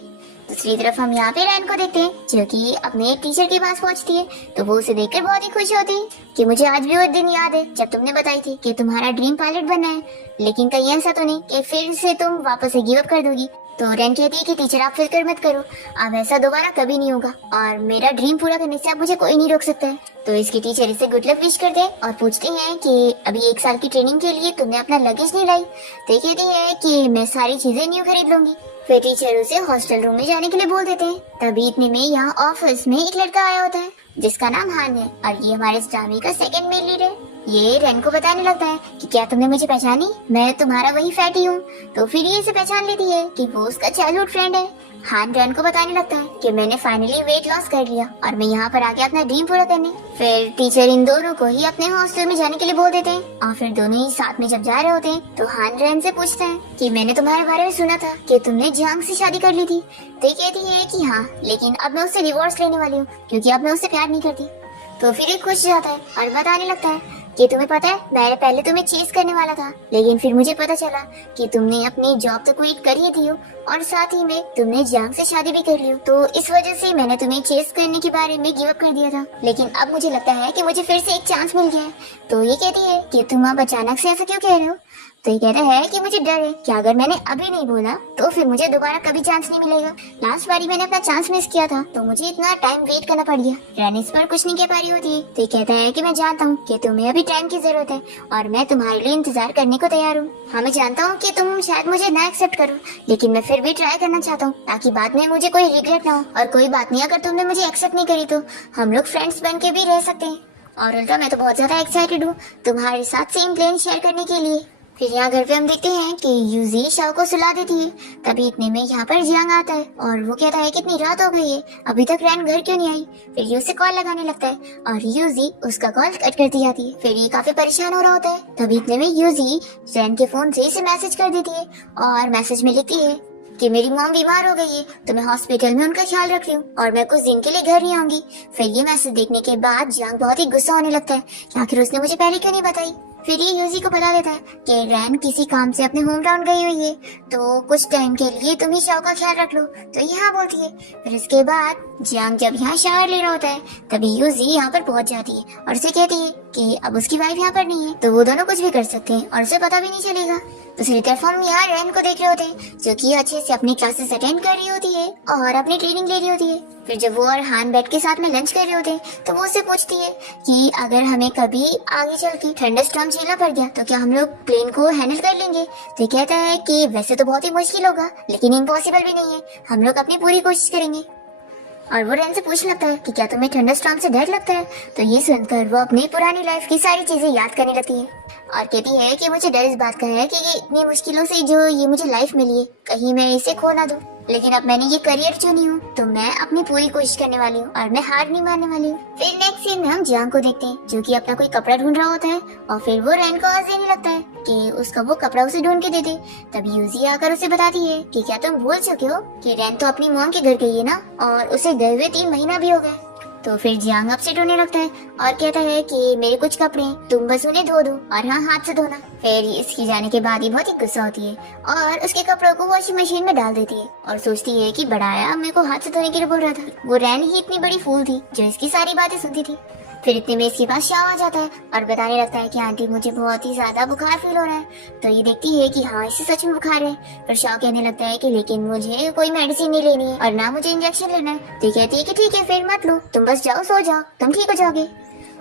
दूसरी तरफ हम यहाँ पे रैन को देखते हैं जो कि अपने एक टीचर के पास पहुँचती है तो वो उसे देखकर बहुत ही खुश होती है कि मुझे आज भी वो दिन याद है जब तुमने बताई थी कि तुम्हारा ड्रीम पायलट बनना है, लेकिन कहीं ऐसा तो नहीं कि फिर से तुम वापस से गिव अप कर दोगी। तो रैन कहती है कि टीचर आप फिक्र मत करो, अब ऐसा दोबारा कभी नहीं होगा और मेरा ड्रीम पूरा करने से अब मुझे कोई नहीं रोक सकता है। तो इसकी टीचर इसे गुड लक विश करते हैं और पूछते हैं कि अभी 1 साल की ट्रेनिंग के लिए तुमने अपना लगेज नहीं लाई। तो ये कहती है कि मैं सारी चीजें न्यू खरीद लूंगी। फिर टीचर उसे हॉस्टल रूम में जाने के लिए बोल देते हैं। तभी इतने में यहाँ ऑफिस में एक लड़का आया होता है जिसका नाम हान है और ये हमारे स्टामी का सेकंड मेल लीडर है। ये रैन को बताने लगता है कि क्या तुमने मुझे पहचानी, मैं तुम्हारा वही फैटी हूँ। तो फिर ये इसे पहचान लेती है कि वो उसका चाइल्डहुड फ्रेंड है। हान रैन को बताने लगता है कि मैंने फाइनली वेट लॉस कर लिया और मैं यहाँ पर आ गया अपना ड्रीम पूरा करने। फिर टीचर इन दोनों को ही अपने हॉस्टल में जाने के लिए बोल देते हैं और फिर दोनों ही साथ में जब जा रहे होते हैं तो हान रैन से पूछता है कि मैंने तुम्हारे बारे में सुना था कि तुमने जियांग से शादी कर ली थी। तो कहती है कि हाँ, लेकिन अब मैं उससे डिवोर्स लेने वाली हूँ क्योंकि अब मैं उससे प्यार नहीं करती। तो फिर एक खुश जाता है और बताने लगता है कि तुम्हें पता है मैंने पहले तुम्हें चेस करने वाला था, लेकिन फिर मुझे पता चला कि तुमने अपनी जॉब तो क्विट कर ही दी हो और साथ ही में तुमने जियांग से शादी भी कर ली हो। तो इस वजह से मैंने तुम्हें चेस करने के बारे में गिव अप कर दिया था, लेकिन अब मुझे लगता है कि मुझे फिर से एक चांस मिल गया है। तो ये कहती है कि तुम अब अचानक से ऐसा क्यों कह रहे हो। तो ये कहता है कि मुझे डर है कि अगर मैंने अभी नहीं बोला तो फिर मुझे दोबारा कभी चांस नहीं मिलेगा। लास्ट बारी मैंने अपना चांस मिस किया था तो मुझे इतना टाइम वेट करना पड़ गया। रैन इस पर कुछ नहीं कह पा रही होती है। तो ये कहता है कि मैं जानता हूँ कि तुम्हें अभी टाइम की जरूरत है और मैं तुम्हारे लिए इंतजार करने को तैयार हूँ। हाँ, मैं जानता हूँ कि तुम शायद मुझे ना एक्सेप्ट करो, लेकिन मैं फिर भी ट्राई करना चाहता हूँ ताकि बाद में मुझे कोई रिग्रेट ना हो। और कोई बात नहीं, अगर तुमने मुझे एक्सेप्ट नहीं करी तो हम लोग फ्रेंड्स बन के भी रह सकते हैं। और उल्टा मैं तो बहुत ज्यादा एक्साइटेड हूँ तुम्हारे साथ सेम प्लेन शेयर करने के लिए। फिर यहाँ घर पे हम देखते हैं कि यूजी शाओ को सुला देती है। तभी इतने में यहाँ पर जियांग आता है और वो कहता है कि इतनी रात हो गई है, अभी तक रैन घर क्यों नहीं आई। फिर ये उसे कॉल लगाने लगता है और यूजी उसका कॉल कट करती जाती है। फिर ये काफी परेशान हो रहा होता है। तभी इतने में यूजी रैन के फोन से इसे मैसेज कर देती है और मैसेज में लिखती है कि मेरी मॉम बीमार हो गई है तो मैं हॉस्पिटल में उनका ख्याल रख रही हूँ और मैं कुछ दिन के लिए घर नहीं आऊंगी। फिर ये मैसेज देखने के बाद जियांग बहुत ही गुस्सा होने लगता है कि आखिर उसने मुझे पहले क्यों नहीं बताई। फिर ये यूजी को बता देता है कि रैन किसी काम से अपने होम टाउन गई हुई है तो कुछ टाइम के लिए तुम ही शाओ का ख्याल रख लो। तो ये हाँ बोलती है। फिर इसके बाद जियांग जब यहाँ शावर ले रहा होता है तभी यूजी यहाँ पर पहुँच जाती है और उसे कहती है कि अब उसकी वाइफ यहाँ पर नहीं है तो वो दोनों कुछ भी कर सकते हैं और उसे पता भी नहीं चलेगा। दूसरी तरफ हम यहाँ रैन को देख रहे होते हैं जो कि अच्छे से अपनी क्लासेस अटेंड कर रही होती है और अपनी ट्रेनिंग ले रही होती है। फिर जब वो और हान बैठ के साथ में लंच कर रहे होते हैं तो वो उससे पूछती है कि अगर हमें कभी आगे चल के थंडरस्टॉर्म झेलना पड़ गया तो क्या हम लोग प्लेन को हैंडल कर लेंगे। तो ये कहता है कि वैसे तो बहुत ही मुश्किल होगा लेकिन इम्पॉसिबल भी नहीं है, हम लोग अपनी पूरी कोशिश करेंगे। और वो रैन से पूछने लगता है कि क्या तुम्हें थंडरस्टॉर्म से डर लगता है। तो ये सुनकर वो अपनी पुरानी लाइफ की सारी चीजें याद करने लगती है और कहती है कि मुझे डर इस बात का है कि ये इतनी मुश्किलों से जो ये मुझे लाइफ मिली है कहीं मैं इसे खो ना दूं, लेकिन अब मैंने ये करियर चुनी हूँ तो मैं अपनी पूरी कोशिश करने वाली हूँ और मैं हार नहीं मानने वाली हूँ। फिर नेक्स्ट सीन में हम जियांग को देखते हैं जो कि अपना कोई कपड़ा ढूंढ रहा होता है और फिर वो रैन को आवाज देने लगता है कि उसका वो कपड़ा उसे ढूंढ के दे दे। तभी यूजी आकर उसे बताती है कि क्या तुम भूल चुके हो कि रैन तो अपनी मॉम के घर गई है ना और उसे गए हुए 3 महीना भी हो गए। तो फिर जियांग अब से ढूंढने लगता है और कहता है कि मेरे कुछ कपड़े तुम बस उन्हें धो दो और हाँ हाथ से धोना। फिर इसकी जाने के बाद ही बहुत ही गुस्सा होती है और उसके कपड़ों को वॉशिंग मशीन में डाल देती है और सोचती है कि बढ़ाया मेरे को हाथ से धोने के लिए बोल रहा था। वो रैन ही इतनी बड़ी फूल थी जो इसकी सारी बातें सुनती थी। फिर इतने में इसके पास शाव आ जाता है और बताने लगता है कि आंटी मुझे बहुत ही ज्यादा बुखार फील हो रहा है। तो ये देखती है कि हाँ इसे सच में बुखार है। फिर शाव कहने लगता है कि लेकिन मुझे कोई मेडिसिन नहीं लेनी है और ना मुझे इंजेक्शन लेना है। तो कहती है कि ठीक है फिर मत लो, तुम बस जाओ सो जाओ, तुम ठीक हो जाओगे।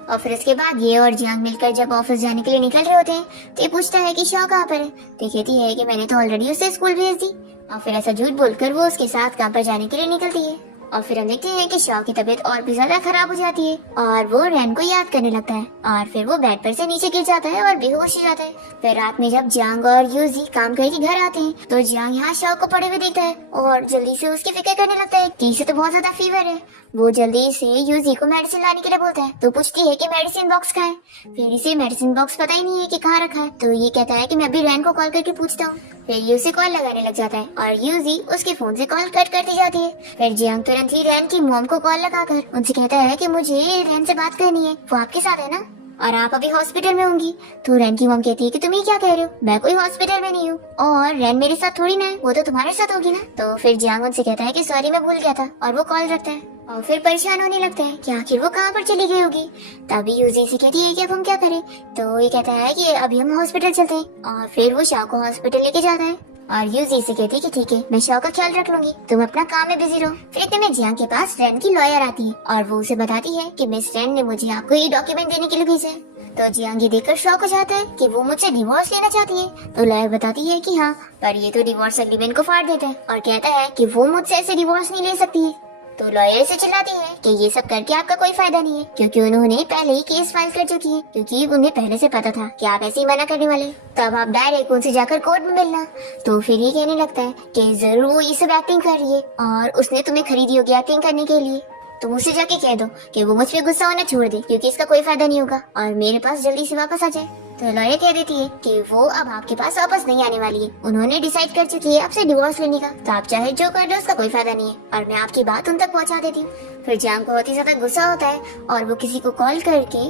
और फिर इसके बाद ये और जियांग मिलकर जब ऑफिस जाने के लिए निकल रहे होते हैं तो ये पूछता है कि शाव कहाँ पर है। तो कहती है कि मैंने तो ऑलरेडी उसे स्कूल भेज दी। और फिर ऐसा झूठ बोलकर वो उसके साथ काम पर जाने के लिए निकलती है। और फिर हम देखते हैं कि शाव की तबीयत और भी ज्यादा खराब हो जाती है और वो रैन को याद करने लगता है और फिर वो बेड पर से नीचे गिर जाता है और बेहोश हो जाता है। फिर रात में जब जियांग और यूजी काम करके घर आते हैं तो जियांग यहाँ शाव को पड़े हुए देखता है और जल्दी से उसकी फिक्र करने लगता है कि इसे तो बहुत ज्यादा फीवर है। वो जल्दी से यूजी को मेडिसिन लाने के लिए बोलता है। तो पूछती है कि मेडिसिन बॉक्स कहाँ है। फिर इसे मेडिसिन बॉक्स पता ही नहीं है कि कहाँ रखा है। तो ये कहता है कि मैं अभी रैन को कॉल करके पूछता हूँ। फिर ये उसे कॉल लगाने लग जाता है और यूजी उसके फोन से कॉल कट करती जाती है। फिर जियांग तुरंत ही रैन की मॉम को कॉल लगाकर उनसे कहता है कि मुझे रैन से बात करनी है, वो आपके साथ है ना और आप अभी हॉस्पिटल में होंगी। तो रैन की मॉम कहती है कि तुम ये क्या कह रहे हो, मैं कोई हॉस्पिटल में नहीं हूँ और रैन मेरे साथ थोड़ी ना है, वो तो तुम्हारे साथ होगी ना। तो फिर जियांग उनसे कहता है कि सॉरी मैं भूल गया था और वो कॉल रखता है और फिर परेशान होने लगता है कि आखिर वो कहाँ पर चली गई होगी। तभी यूजी से कहती है कि अब हम क्या करें। तो ये कहता है कि अभी हम हॉस्पिटल चलते हैं और फिर वो शाह को हॉस्पिटल लेके जाता है और यूजी से कहती है कि ठीक है मैं शाह का ख्याल रख लूंगी, तुम अपना काम में बिजी रहो। फिर इतने में जियांग के पास रैन की लॉयर आती है और वो उसे बताती है कि मिस रैन ने मुझे आपको ये डॉक्यूमेंट देने के लिए भेजा है। तो जियांग ये देखकर शॉक हो जाता है कि वो मुझसे डिवोर्स लेना चाहती है। तो लॉयर बताती है कि हाँ पर ये तो डिवोर्स एग्रीमेंट को फाड़ देता है और कहता है कि वो मुझसे ऐसे डिवोर्स नहीं ले सकती है। तो लॉयर से चिल्लाती है कि ये सब करके आपका कोई फायदा नहीं है क्योंकि उन्होंने पहले ही केस फाइल कर चुकी है, क्योंकि उन्हें पहले से पता था कि आप ऐसे ही मना करने वाले, तब आप डायरेक्ट उनसे जाकर कोर्ट में मिलना। तो फिर ये कहने लगता है कि जरूर वो ये सब एक्टिंग कर रही है और उसने तुम्हें खरीदी होगी एक्टिंग करने के लिए। तुम उसे जाके कह दो कि वो मुझ पे गुस्सा होना छोड़ दे क्योंकि इसका कोई फायदा नहीं होगा और मेरे पास जल्दी से वापस आ जाए। तो लॉयर कह देती है कि वो अब आपके पास वापस नहीं आने वाली है, उन्होंने डिसाइड कर चुकी है आपसे डिवोर्स लेने का, तो आप चाहे जो कर दो उसका कोई फायदा नहीं है और मैं आपकी बात उन तक पहुंचा देती हूँ। फिर जियांग को बहुत ही ज्यादा गुस्सा होता है और वो किसी को कॉल करके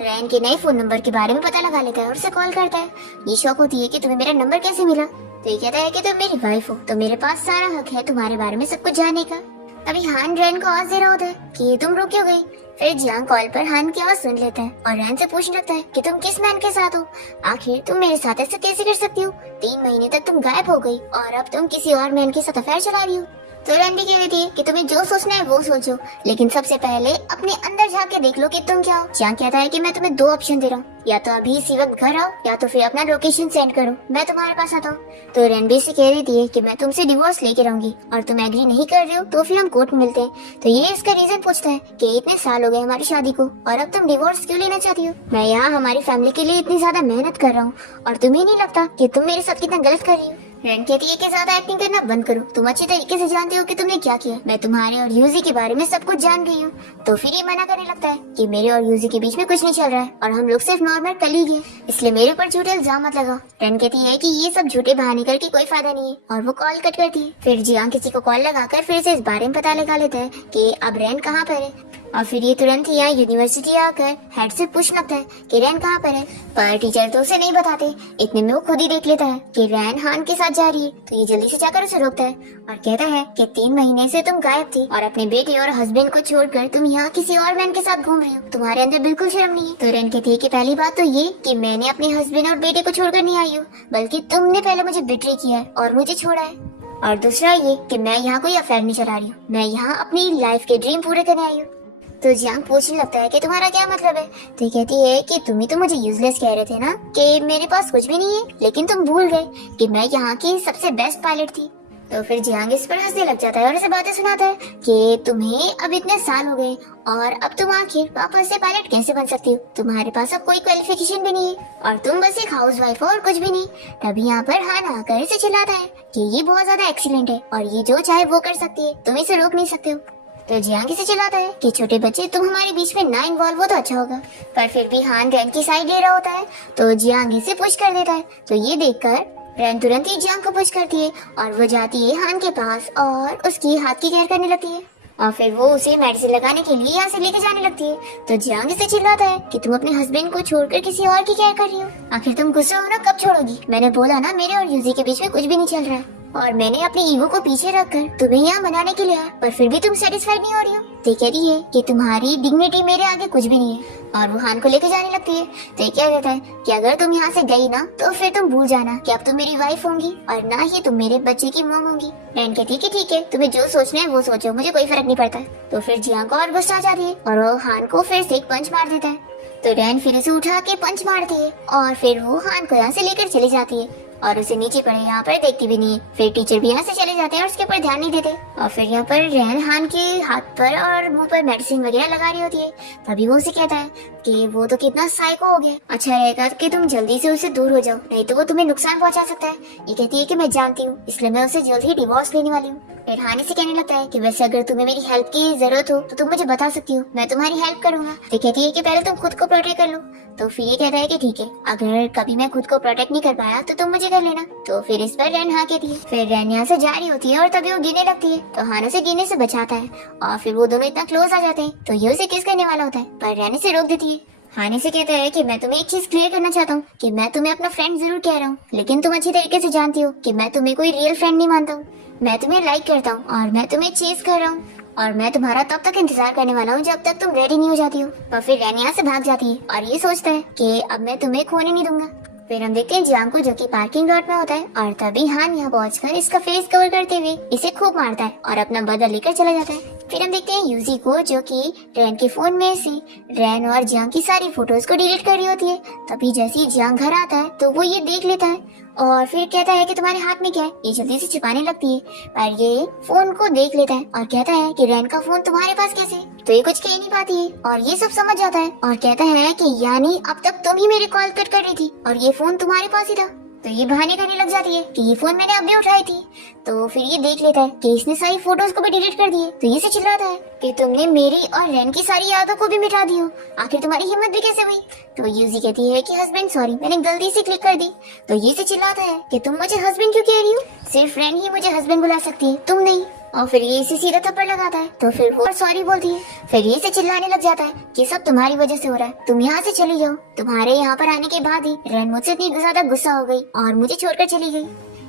रैन के नए फोन नंबर के बारे में पता लगा लेता है और उसे कॉल करता है। ये शौक होती है कि तुम्हें मेरा नंबर कैसे मिला। तो ये कहता है कि तुम मेरी वाइफ हो तो मेरे पास सारा हक है तुम्हारे बारे में सब कुछ जानने का। अभी हान रैन को आवाज दे रहा होता है कि तुम रुक क्यों गई। फिर जियांग कॉल पर हान की आवाज सुन लेता है और रैन से पूछने लगता है कि तुम किस मैन के साथ हो, आखिर तुम मेरे साथ ऐसे कैसे कर सकती हो, 3 महीने तक तुम गायब हो गई और अब तुम किसी और मैन के साथ अफेयर चला रही हो। तो रैन भी कह देती है कि तुम्हें जो सोचना है वो सोचो, लेकिन सबसे पहले अपने अंदर झांक के देख लो कि तुम क्या हो। जियांग कहता है कि मैं तुम्हें 2 ऑप्शन दे रहा हूँ, या तो अभी इसी वक्त घर आओ या तो फिर अपना लोकेशन सेंड करो, मैं तुम्हारे पास आता हूँ। तो रैन भी से कह देती है कि मैं तुमसे डिवोर्स लेके रहूंगी और तुम एग्री नहीं कर रहे हो तो फिर हम कोर्ट में मिलते हैं। तो ये इसका रीजन पूछता है कि इतने साल हो गए हमारी शादी को और अब तुम डिवोर्स क्यों लेना चाहती हो। मैं यहाँ हमारी फैमिली के लिए इतनी ज्यादा मेहनत कर रहा हूँ और तुम्हें नहीं लगता कि तुम मेरे साथ कितना गलत कर रही हो। रैन कहती है कि ज्यादा एक्टिंग करना बंद करो, तुम अच्छी तरीके से जानते हो कि तुमने क्या किया, मैं तुम्हारे और यूजी के बारे में सब कुछ जान गई हूँ। तो फिर ये मना करने लगता है कि मेरे और यूजी के बीच में कुछ नहीं चल रहा है और हम लोग सिर्फ नॉर्मल कलीग हैं, इसलिए मेरे ऊपर झूठे इल्जाम मत लगाओ। रैन कहती है कि ये सब झूठे बहाने करके कोई फायदा नहीं है और वो कॉल कट करती है। फिर जियांग किसी को कॉल लगाकर फिर से इस बारे में पता लगा लेता है कि अब रैन कहाँ पर है। और फिर ये तुरंत ही यहाँ यूनिवर्सिटी आकर हेड से पूछ लगता है कि रैन कहाँ पर है, पर टीचर तो उसे नहीं बताते। इतने में वो खुद ही देख लेता है कि रैन हान के साथ जा रही है, तो ये जल्दी से जाकर उसे रोकता है और कहता है कि 3 महीने से तुम गायब थी और अपने बेटे और हस्बैंड को छोड़कर तुम यहाँ किसी और मैन के साथ घूम रही हो, तुम्हारे अंदर बिल्कुल शर्म नहीं है। तो रैन कहती है कि पहली बात तो ये कि मैंने अपने हस्बैंड और बेटे को छोड़कर नहीं आई हूँ, बल्कि तुमने पहले मुझे बिट्रे किया है और मुझे छोड़ा है। और दूसरा ये कि मैं यहाँ कोई अफेयर नहीं चला रही हूँ, मैं यहाँ अपनी लाइफ के ड्रीम पूरे करने आई हूँ। तो जियांग पूछने लगता है कि तुम्हारा क्या मतलब है। तो कहती है कि तुम ही तो मुझे यूजलेस कह रहे थे ना, कि मेरे पास कुछ भी नहीं है, लेकिन तुम भूल गए कि मैं यहाँ की सबसे बेस्ट पायलट थी। तो फिर जियांग इस पर हंसने लग जाता है और इसे बातें सुनाता है कि तुम्हें अब इतने साल हो गए और अब तुम आखिर वापस से पायलट कैसे बन सकती हो, तुम्हारे पास अब कोई क्वालिफिकेशन भी नहीं है और तुम बस एक हाउसवाइफ हो और कुछ भी नहीं। तभी यहाँ पर हान आकर इसे चिल्लाता है कि ये बहुत ज्यादा एक्सीलेंट है और ये जो चाहे वो कर सकती है, तुम इसे रोक नहीं सकते हो। तो जियांग से चिल्लाता है कि छोटे बच्चे तुम हमारे बीच में ना इन्वॉल्व हो तो अच्छा होगा, पर फिर भी हान रैन की साइड ले रहा होता है। तो जियांग इसे पुश कर देता है। तो ये देखकर रैन तुरंत ही जियांग को पुश करती है और वो जाती है हान के पास और उसकी हाथ की केयर करने लगती है और फिर वो उसे मेडिसिन लगाने के लिए यहाँ से लेके जाने लगती है। तो जियांग इसे चिल्लाता है कि तुम अपने हस्बैंड को छोड़कर किसी और की केयर कर रही हो, आखिर तुम गुस्सा हो ना कब छोड़ोगी। मैंने बोला ना मेरे और यूजी के बीच में कुछ भी नहीं चल रहा है और मैंने अपनी ईगो को पीछे रखकर तुम्हें यहाँ मनाने के लिए आया, पर फिर भी तुम सेटिस्फाइड नहीं हो रही हो। तो कह रही है कि तुम्हारी डिग्निटी मेरे आगे कुछ भी नहीं है और वो हान को लेकर जाने लगती है। तो क्या कहता है कि अगर तुम यहाँ से गई ना तो फिर तुम भूल जाना कि अब तुम मेरी वाइफ होंगी और ना ही तुम मेरे बच्चे की मॉम होंगी। रैन कहती है कि ठीक है, तुम्हें जो सोचना है वो सोचो, मुझे कोई फर्क नहीं पड़ता। तो फिर जियांग को और गुस्सा आ जाती है और वो हान को फिर से एक पंच मार देता है। तो रैन फिर उसे उठा के पंच मारती है और फिर वो हान को यहाँ से लेकर चली जाती है और उसे नीचे पड़े यहाँ पर देखती भी नहीं है। फिर टीचर भी यहाँ से चले जाते हैं और उसके ऊपर ध्यान नहीं देते और फिर यहाँ पर रैन हान के हाथ पर और मुंह पर मेडिसिन वगैरह लगा रही होती है। तभी वो उसे कहता है कि वो तो कितना साइको हो गया, अच्छा रहेगा कि तुम जल्दी से उससे दूर हो जाओ, नहीं तो वो तुम्हें नुकसान पहुंचा सकता है। ये कहती है कि मैं जानती हूँ, इसलिए मैं उसे जल्द ही डिवोर्स लेने वाली हूँ। फिर हानी से कहने लगता है कि वैसे अगर तुम्हें मेरी हेल्प की जरूरत हो तो तुम मुझे बता सकती हो, मैं तुम्हारी हेल्प करूंगा। तो कहती है कि पहले तुम खुद को प्रोटेक्ट कर लो। तो फिर ये कहता है कि ठीक है, अगर कभी मैं खुद को प्रोटेक्ट नहीं कर पाया तो तुम मुझे कर लेना। तो फिर इस पर रैन हाँ कहती है। फिर रैन यहाँ से जा रही होती है और तभी वो गिरने लगती है। तो हान उसे गिरने से बचाता है और फिर वो दोनों इतना क्लोज आ जाते हैं। तो ये उसे किस करने वाला होता है, पर रैन इसे रोक देती है। हानी से कहता है कि मैं तुम्हें एक चीज क्लियर करना चाहता हूँ कि मैं तुम्हें अपना फ्रेंड जरूर कह रहा हूँ, लेकिन तुम अच्छी तरीके से जानती हो कि मैं तुम्हें कोई रियल फ्रेंड नहीं मानता हूँ। मैं तुम्हें लाइक करता हूँ और मैं तुम्हें चेज कर रहा हूँ और मैं तुम्हारा तब तक इंतजार करने वाला हूँ जब तक तुम रेडी नहीं हो जाती हो। और फिर रैन यहाँ से भाग जाती है और ये सोचता है कि अब मैं तुम्हें खोने नहीं दूंगा। फिर हम देखते हैं जियांग को जो कि पार्किंग लॉट में होता है और तभी हान यहाँ पहुंचकर इसका फेस कवर करते हुए इसे खूब मारता है और अपना बदला लेकर चला जाता है। फिर हम देखते हैं यूजी को जो कि रैन के फोन में से रैन और जियांग की सारी फोटोज को डिलीट कर रही होती है। तभी जैसे ही जियांग घर आता है तो वो ये देख लेता है और फिर कहता है कि तुम्हारे हाथ में क्या है। ये जल्दी से छिपाने लगती है पर ये फोन को देख लेता है और कहता है कि रैन का फोन तुम्हारे पास कैसे। तो ये कुछ कह नहीं पाती है और ये सब समझ जाता है और कहता है कि यानी अब तक तुम ही मेरे कॉल कट कर रही थी और ये फोन तुम्हारे पास ही था। तो ये बहाने करने लग जाती है कि ये फोन मैंने अभी उठाई थी। तो फिर ये देख लेता है कि इसने सारी फोटोज को भी डिलीट कर दिए। तो ये से चिल्लाता है कि तुमने मेरी और रैन की सारी यादों को भी मिटा दी हो, आखिर तुम्हारी हिम्मत भी कैसे हुई। तो यूजी कहती है कि हस्बैंड सॉरी, मैंने गलती से क्लिक कर दी। तो ये से चिल्लाता है कि तुम मुझे हस्बैंड क्यों कह रही हो, सिर्फ रैन ही मुझे हस्बैंड बुला सकती है, तुम नहीं। और फिर ये इसे सीधा थप्पड़ लगाता है। तो फिर वो सॉरी बोलती है। फिर ये से चिल्लाने लग जाता है कि सब तुम्हारी वजह से हो रहा है, तुम यहाँ से चली जाओ। तुम्हारे यहाँ पर आने के बाद ही रैन मुझसे इतनी ज्यादा गुस्सा हो गई और मुझे छोड़कर चली गई,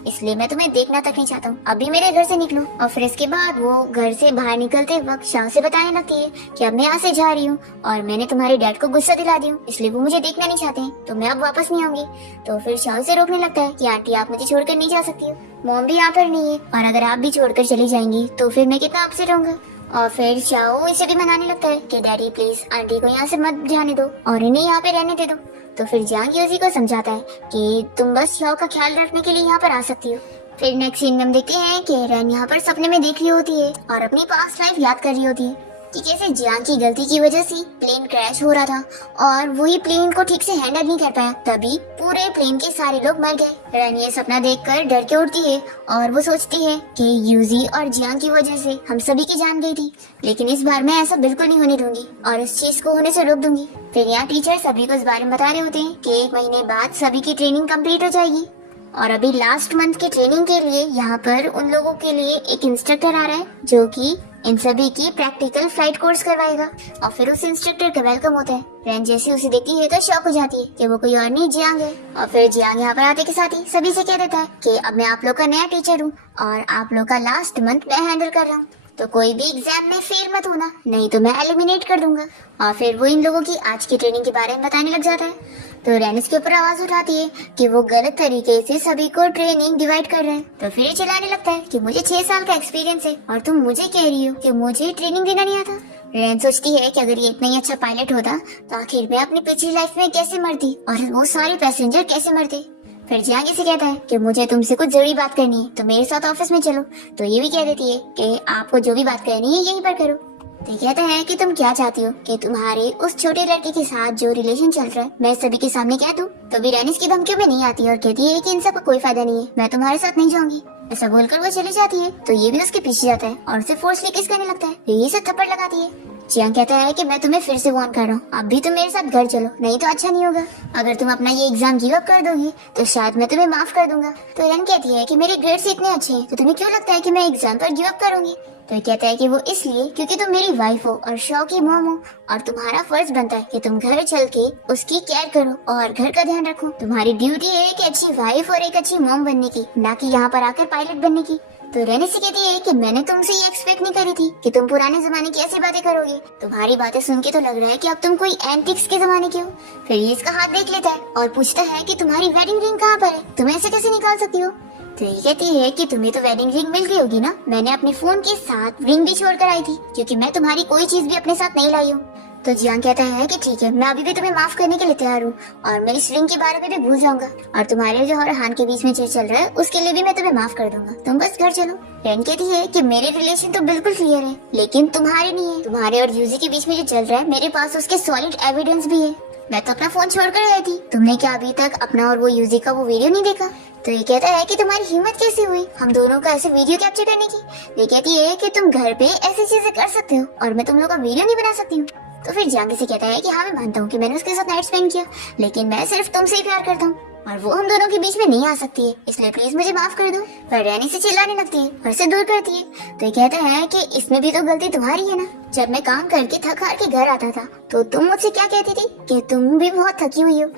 इसलिए मैं तुम्हें देखना तक नहीं चाहता हूँ, अभी मेरे घर से निकलो। और फिर इसके बाद वो घर से बाहर निकलते वक्त शाह से बताने लगती है कि अब मैं यहाँ से जा रही हूँ और मैंने तुम्हारे डैड को गुस्सा दिला दी हूँ, इसलिए वो मुझे देखना नहीं चाहते हैं, तो मैं अब वापस नहीं आऊंगी। तो फिर शाह से रोकने लगता है कि आंटी आप मुझे छोड़कर नहीं जा सकती हो, मॉम भी यहाँ पर नहीं है और अगर आप भी छोड़कर चली जाएंगी तो फिर मैं कितना अपसेट रहूंगा। और फिर शाओ इसे भी मनाने लगता है कि डैडी प्लीज आंटी को यहाँ से मत जाने दो और इन्हें यहाँ पे रहने दे दो। तो फिर जियांग यूजी को समझाता है कि तुम बस शाओ का ख्याल रखने के लिए यहाँ पर आ सकती हो। फिर नेक्स्ट सीन में हम देखते हैं कि रैन यहाँ पर सपने में देख रही होती है और अपनी पास्ट लाइफ याद कर रही होती है कि कैसे जियांग की गलती की वजह से प्लेन क्रैश हो रहा था और वही प्लेन को ठीक से हैंडल नहीं कर पाया, तभी पूरे प्लेन के सारे लोग मर गए। रैन ये सपना देखकर डर के उठती है और वो सोचती है कि यूजी और जियांग की वजह से हम सभी की जान गई थी, लेकिन इस बार मैं ऐसा बिल्कुल नहीं होने दूंगी और इस चीज को होने से रोक दूंगी। फिर यहाँ टीचर सभी को इस बारे में बता रहे होते हैं कि 1 महीने बाद सभी की ट्रेनिंग कम्प्लीट हो जाएगी और अभी लास्ट मंथ की ट्रेनिंग के लिए यहाँ पर उन लोगों के लिए एक इंस्ट्रक्टर आ रहा है जो कि इन सभी की प्रैक्टिकल फ्लाइट कोर्स करवाएगा। और फिर उस इंस्ट्रक्टर का वेलकम होता है। रेन जैसे उसे देखती है तो शॉक हो जाती है कि वो कोई और नहीं जियांग है। और फिर जियांग यहाँ पर आते के साथ ही सभी से कह देता है कि अब मैं आप लोग का नया टीचर हूँ और आप लोग का लास्ट मंथ मैं हैंडल कर रहा हूँ, तो कोई भी एग्जाम में फेल मत होना, नहीं तो मैं एलिमिनेट कर दूंगा। और फिर वो इन लोगों की आज की ट्रेनिंग के बारे में बताने लग जाता है। तो रेन इसके ऊपर आवाज उठाती है कि वो गलत तरीके से सभी को ट्रेनिंग डिवाइड कर रहे हैं। तो फिर चिल्लाने लगता है कि मुझे 6 साल का एक्सपीरियंस है और तुम मुझे कह रही हो कि मुझे ट्रेनिंग देना नहीं आता। रेन सोचती है कि अगर ये इतना ही अच्छा पायलट होता तो आखिर मैं अपनी पिछली लाइफ में कैसे मरती और वो सारे पैसेंजर कैसे मरते। फिर जियांग इसे कहता है कि मुझे तुमसे कुछ जरूरी बात करनी है तो मेरे साथ ऑफिस में चलो। तो ये भी कह देती है कि आपको जो भी बात करनी है यहीं पर करो। तो ये कहता है कि तुम क्या चाहती हो कि तुम्हारे उस छोटे लड़के के साथ जो रिलेशन चल रहा है मैं सभी के सामने कह दूं। तो भी रेन इसकी धमकियों में नहीं आती और कहती है कि इन सबका कोई फायदा नहीं है, मैं तुम्हारे साथ नहीं जाऊंगी। ऐसा बोलकर वो चली जाती है। तो ये भी उसके पीछे जाता है और उसे फोर्सली किस करने लगता है। ये सब थप्पड़ लगाती है। जियांग कहता है कि मैं तुम्हें फिर से वार्न कर रहा हूँ, अब भी तुम मेरे साथ घर चलो, नहीं तो अच्छा नहीं होगा। अगर तुम अपना ये एग्जाम गिव अप कर दोगी तो शायद मैं तुम्हें माफ कर दूंगा। तो रेन कहती है कि मेरे ग्रेड्स इतने अच्छे हैं तो तुम्हें क्यों लगता है कि मैं एग्जाम पर गिव अप करूंगी। तो ये कहता है कि वो इसलिए क्योंकि तुम मेरी वाइफ हो और शो की मॉम हो और तुम्हारा फर्ज बनता है कि तुम घर चल के उसकी केयर करो और घर का ध्यान रखो। तुम्हारी ड्यूटी है एक अच्छी वाइफ और एक अच्छी मॉम बनने की, ना कि यहाँ पर आकर पायलट बनने की। तो रेन से कहती है कि मैंने तुमसे ये एक्सपेक्ट नहीं करी थी कि तुम पुराने जमाने की ऐसी बातें करोगे। तुम्हारी बातें सुन के तो लग रहा है कि अब तुम कोई एंटिक्स के जमाने के हो। फिर ये इसका हाथ देख लेता है और पूछता है कि तुम्हारी वेडिंग रिंग कहाँ पर है, तुम ऐसे कैसे निकाल सकती हो। तो ये कहती है कि तुम्हें तो वेडिंग रिंग मिल गई होगी ना, मैंने अपने फोन के साथ रिंग भी छोड़ कर आई थी क्योंकि मैं तुम्हारी कोई चीज भी अपने साथ नहीं लाई हूँ। तो जियांग कहता है कि ठीक है, मैं अभी भी तुम्हें माफ करने के लिए तैयार हूँ और मैं इस रिंग के बारे में भी भूल जाऊंगा और तुम्हारे जो और हान के बीच में जो चल रहा है उसके लिए भी मैं तुम्हें माफ कर दूंगा, तुम बस घर चलो। रेन कहती है कि मेरे रिलेशन तो बिल्कुल क्लियर है लेकिन तुम्हारे नहीं है। तुम्हारे और यूजी के बीच में जो चल रहा है मेरे पास उसके सॉलिड एविडेंस भी है। मैं तो अपना फोन छोड़कर आई थी, तुमने क्या अभी तक अपना और वो यूजी का वो वीडियो नहीं देखा। तो ये कहता है कि तुम्हारी हिम्मत कैसे हुई हम दोनों का ऐसे वीडियो कैप्चर करने की। ये कहती है कि तुम घर पे ऐसी चीजें कर सकते हो और मैं तुम लोग का वीडियो नहीं बना सकती हूँ। तो फिर जियांग से कहता है कि हाँ मैं मानता हूँ कि मैंने उसके साथ नाइट स्पेंड किया लेकिन मैं सिर्फ तुमसे ही प्यार करता हूँ और वो हम दोनों के बीच में नहीं आ सकती है, इसलिए प्लीज मुझे माफ कर दो। पर रैनी से चिल्लाने लगती है और से दूर करती है। तो ये कहता है कि इसमें भी तो गलती तुम्हारी है ना, जब मैं काम करके थक हार के घर आता था तो तुम मुझसे क्या कहती थी कि तुम भी बहुत थकी हुई हो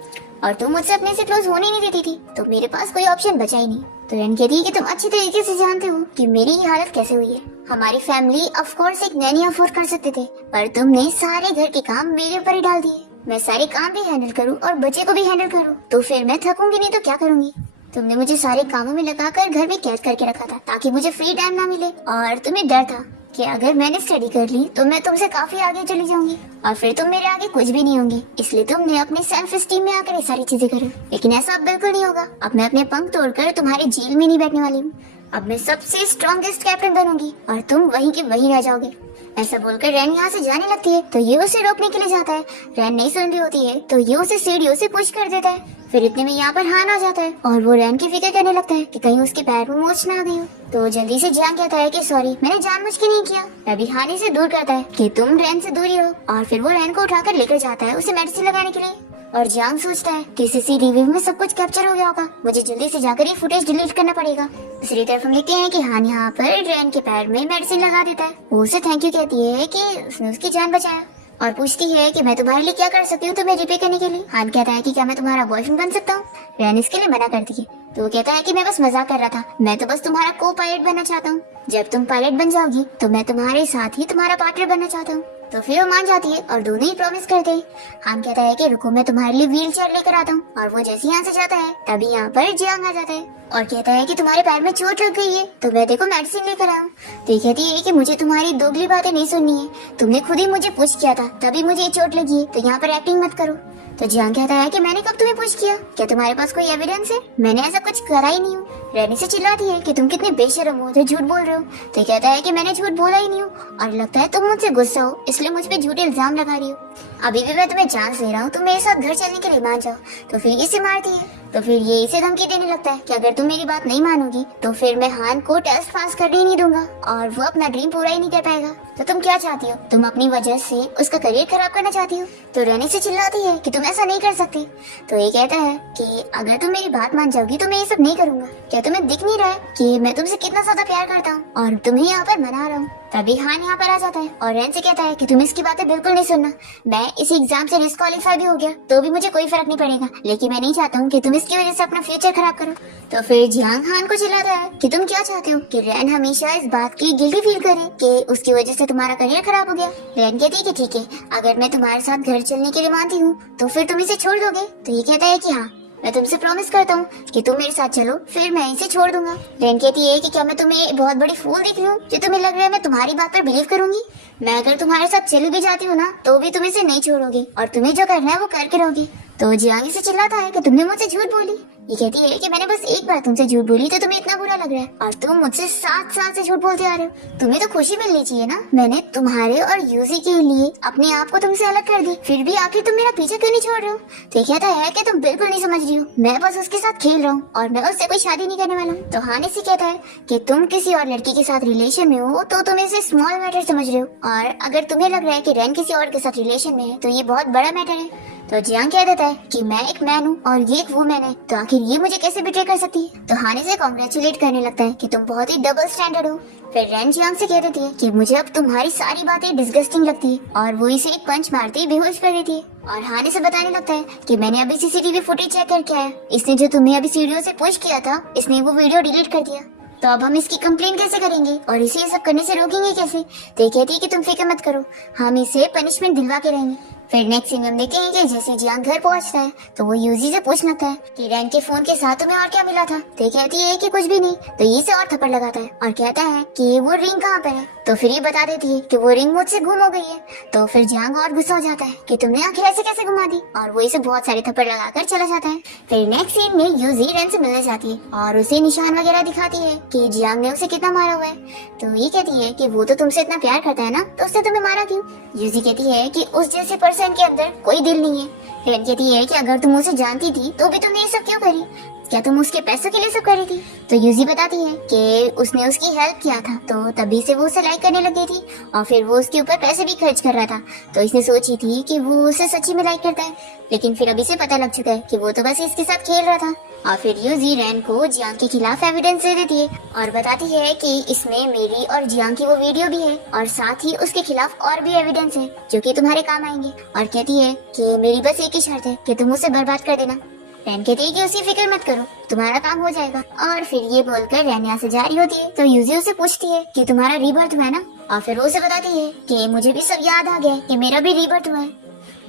और तुम मुझसे अपने से क्लोज होने नहीं देती थी, तो मेरे पास कोई ऑप्शन बचा ही नहीं। तो रैन कहती है कि तुम अच्छी तरीके से जानते हो कि मेरी ये हालत कैसे हुई है। हमारी फैमिली ऑफ कोर्स एक नैनी अफोर्ड कर सकते थे पर तुमने सारे घर के काम मेरे ऊपर ही डाल दिए। मैं सारे काम भी हैंडल करूं और बच्चे को भी हैंडल करूं तो फिर मैं थकूंगी नहीं तो क्या करूंगी। तुमने मुझे सारे कामों में लगाकर घर में कैद करके रखा था ताकि मुझे फ्री टाइम ना मिले और तुम्हें डर था कि अगर मैंने स्टडी कर ली तो मैं तुमसे काफी आगे चली जाऊंगी और फिर तुम मेरे आगे कुछ भी नहीं होंगे, इसलिए तुमने अपने सेल्फ स्टीम में आकर ये सारी चीजें करी। लेकिन ऐसा अब बिल्कुल नहीं होगा, अब मैं अपने पंख तोड़कर तुम्हारे जेल में नहीं बैठने वाली हूँ। अब मैं सबसे स्ट्रॉन्गेस्ट कैप्टन बनूंगी और तुम वहीं के वहीं रह जाओगे। ऐसा बोलकर रैन यहाँ से जाने लगती है तो ये उसे रोकने के लिए जाता है। रैन नहीं सुन रही होती है तो ये उसे सीढ़ियों से पुश कर देता है। फिर इतने में यहाँ पर हान आ जाता है और वो रैन की फिक्र करने लगता है कि कहीं उसके पैर में मोच ना आ गई हो। तो जल्दी से जियांग कहता है कि सॉरी मैंने जानबूझ के नहीं किया। अभी हानि से दूर करता है कि तुम रैन से दूरी हो और फिर वो रैन को उठाकर लेकर जाता है उसे मेडिसिन लगाने के लिए। और जियांग सोचता है कि सीसीटीवी में सब कुछ कैप्चर हो गया होगा, मुझे जल्दी से जाकर ये फुटेज डिलीट करना पड़ेगा। दूसरी तरफ हम देखते हैं कि हान यहाँ पर रैन के पैर में मेडिसिन लगा देता है। वो उसे थैंक यू कहती है कि उसने उसकी जान बचाया और पूछती है कि मैं तुम्हारे लिए क्या कर सकती हूँ तुम्हें रिपे करने के लिए। हान कहता है कि क्या मैं तुम्हारा बॉयफ्रेंड बन सकता हूँ। रैन इसके लिए मना करती है तो वो कहता है कि मैं बस मजाक कर रहा था, मैं तो बस तुम्हारा को पायलट बनना चाहता हूँ। जब तुम पायलट बन जाओगी तो मैं तुम्हारे साथ ही तुम्हारा पार्टनर बनना चाहता हूँ। तो फिर वो मान जाती है और दोनों ही प्रॉमिस करते हैं। हान कहता है कि रुको मैं तुम्हारे लिए व्हील चेयर लेकर आता हूँ और वो जैसे यहाँ से जाता है तभी यहाँ पर जियांग आ जाता है और कहता है कि तुम्हारे पैर में चोट लग गई है तो मैं देखो मेडिसिन लेकर आऊँ। तो ये कहती है कि मुझे तुम्हारी दोगली बातें नहीं सुननी है, तुमने खुद ही मुझे पुश किया था तभी मुझे ये चोट लगी है तो यहाँ पर एक्टिंग मत करो। तो जियांग कहता है कि मैंने कब तुम्हें पुश किया, क्या तुम्हारे पास कोई एविडेंस है, मैंने ऐसा कुछ करा ही नहीं हूँ। रैनी से चिल्लाती है कि तुम कितने बेशर्म हो जो झूठ बोल रहे हो। तो कहता है कि मैंने झूठ बोला ही नहीं हूँ और लगता है तुम मुझसे गुस्सा हो इसलिए मुझ पे झूठे इल्जाम लगा रही हो। अभी भी मैं तुम्हें चांस दे रहा हूँ, तुम मेरे साथ घर चलने के लिए मान जाओ। तो फिर इसे मारती है। तो फिर ये इसे धमकी देने लगता है कि अगर तुम मेरी बात नहीं मानोगी तो फिर मैं हान को टेस्ट पास करने ही नहीं दूंगा और वो अपना ड्रीम पूरा ही नहीं कर पाएगा। तो तुम क्या चाहती हो? तुम अपनी वजह से उसका करियर खराब करना चाहती हो? तो रैनी से चिल्लाती है कि तुम ऐसा नहीं कर सकती। तो ये कहता है कि अगर तुम मेरी बात मान जाओगी तो मैं ये सब नहीं करूंगा। क्या तुम्हें दिख नहीं रहा है कि मैं तुमसे कितना ज्यादा प्यार करता हूँ और तुम्हें यहाँ पर मना रहा हूँ? तभी हान यहाँ पर आ जाता है और रैन से कहता है कि तुम इसकी बातें बिल्कुल नहीं सुनना। मैं इस एग्जाम से डिस्क्वालीफाई भी हो गया तो भी मुझे कोई फर्क नहीं पड़ेगा, लेकिन मैं नहीं चाहता हूँ कि तुम इसकी वजह से अपना फ्यूचर खराब करो। तो फिर जियांग हान को चिल्लाता है कि तुम क्या चाहते हो कि रैन हमेशा इस बात की गिल्टी फील करे कि उसकी वजह से तुम्हारा करियर खराब हो गया। रैन कहती है कि ठीक है, अगर मैं तुम्हारे साथ घर चलने के लिए मानती हूँ तो फिर तुम इसे छोड़ दोगे? तो ये कहता है कि हाँ, मैं तुमसे प्रॉमिस करता हूँ कि तुम मेरे साथ चलो फिर मैं इसे छोड़ दूंगा। रैन कहती है कि क्या मैं तुम्हें बहुत बड़ी फूल दिख रही हूँ जो तुम्हें लग रहा है मैं तुम्हारी बात पर बिलीव करूंगी? मैं अगर तुम्हारे साथ चली भी जाती हूँ ना तो भी तुम इसे नहीं छोड़ोगी और तुम्हें जो करना है वो करके रहोगी। तो जियांग से चिल्लाता है कि तुमने मुझसे झूठ बोली। ये कहती है कि मैंने बस एक बार तुमसे झूठ बोली तो तुम्हें इतना बुरा लग रहा है और तुम मुझसे 7 साल से झूठ बोलते आ रहे हो। तुम्हें तो खुशी मिलनी चाहिए ना, मैंने तुम्हारे और यूजी के लिए अपने आप को तुमसे अलग कर दी, फिर भी आखिर तुम मेरा पीछा क्यों नहीं छोड़ रहे हो? तो कहता है कि तुम बिल्कुल नहीं समझ रही हो, मैं बस उसके साथ खेल रहा हूँ और मैं उससे कोई शादी नहीं करने वाला हूँ। तो हान से कहता है कि तुम किसी और लड़की के साथ रिलेशन में हो तो तुम इसे स्मॉल मैटर समझ रहे हो और अगर तुम्हें लग रहा है कि रैन किसी और के साथ रिलेशन में है तो ये बहुत बड़ा मैटर है। तो जियांग कह देता है कि मैं एक मैन हूँ और ये एक वुमेन है, तो आखिर ये मुझे कैसे बिट्रे कर सकती है? तो हान इसे कॉन्ग्रेचुलेट करने लगता है कि तुम बहुत ही डबल स्टैंडर्ड हो। फिर रैन जियांग से कह देती है कि मुझे अब तुम्हारी सारी बातें डिस्गस्टिंग लगती है और वो इसे एक पंच मारते ही बेहोश कर देती है। और हान इसे बताने लगता है कि मैंने अभी सीसीटीवी फुटेज चेक करके आया, इसने जो तुम्हें अभी सीढ़ियों से पुश किया था इसने वो वीडियो डिलीट कर दिया। तो अब हम इसकी कंप्लेन कैसे करेंगे और इसे ये सब करने से रोकेंगे कैसे? तो ये कहती है कि तुम फिक्र मत करो, हम इसे पनिशमेंट दिलवा के रहेंगे। फिर नेक्स्ट सीन में हम देखते हैं कि जैसे जियांग घर पहुंचता है तो वो यूजी से पूछने लगता है कि रैन के फोन के साथ तुम्हें और क्या मिला था? तो ये कहती है कि कुछ भी नहीं। तो ये से और थप्पड़ लगाता है और कहता है कि वो रिंग कहाँ पर है? तो फिर ये बता देती है कि वो रिंग मुझसे गुम हो गई है। तो फिर जियांग और गुस्सा हो जाता है कि तुमने आखिर ऐसे कैसे घुमा दी और वो इसे बहुत सारे थप्पड़ लगाकर चला जाता है। फिर नेक्स्ट सीन में यूजी रैन से मिलने जाती है और उसे निशान वगैरह दिखाती है कि जियांग ने उसे कितना मारा हुआ है। तो ये कहती है कि वो तो तुमसे इतना प्यार करता है ना तो उसने तुम्हें मारा क्यों? यूजी कहती है कि उस जैसे पर्सन के अंदर कोई दिल नहीं है। रैन कहती है कि अगर तुम उसे जानती थी तो भी तुमने ये सब क्यों करी? क्या तुम उसके पैसों के लिए सब करी थी? तो यूजी बताती है कि उसने उसकी हेल्प किया था तो तभी से वो उसे लाइक करने लग गई थी और फिर वो उसके ऊपर पैसे भी खर्च कर रहा था। तो इसने सोची थी कि वो उसे सच्ची में लाइक करता है, लेकिन फिर अभी से पता लग चुका है कि वो तो बस इसके साथ खेल रहा था। और फिर यूजी रैन को जियांग के खिलाफ एविडेंस दे देती है और बताती है कि इसमें मेरी और जियांग की वो वीडियो भी है और साथ ही उसके खिलाफ और भी एविडेंस है जो कि तुम्हारे काम आएंगे। और कहती है कि मेरी बस एक ही शर्त है कि तुम उसे बर्बाद कर देना। रैन कहती है कि उसी फिक्र मत करो, तुम्हारा काम हो जाएगा। और फिर ये बोलकर रैन यहाँ से जा रही होती है तो यूजी उसे पूछती है कि तुम्हारा रीबर्थ हुआ है ना? और फिर वो उसे बताती है कि मुझे भी सब याद आ गया कि मेरा भी रीबर्थ हुआ है।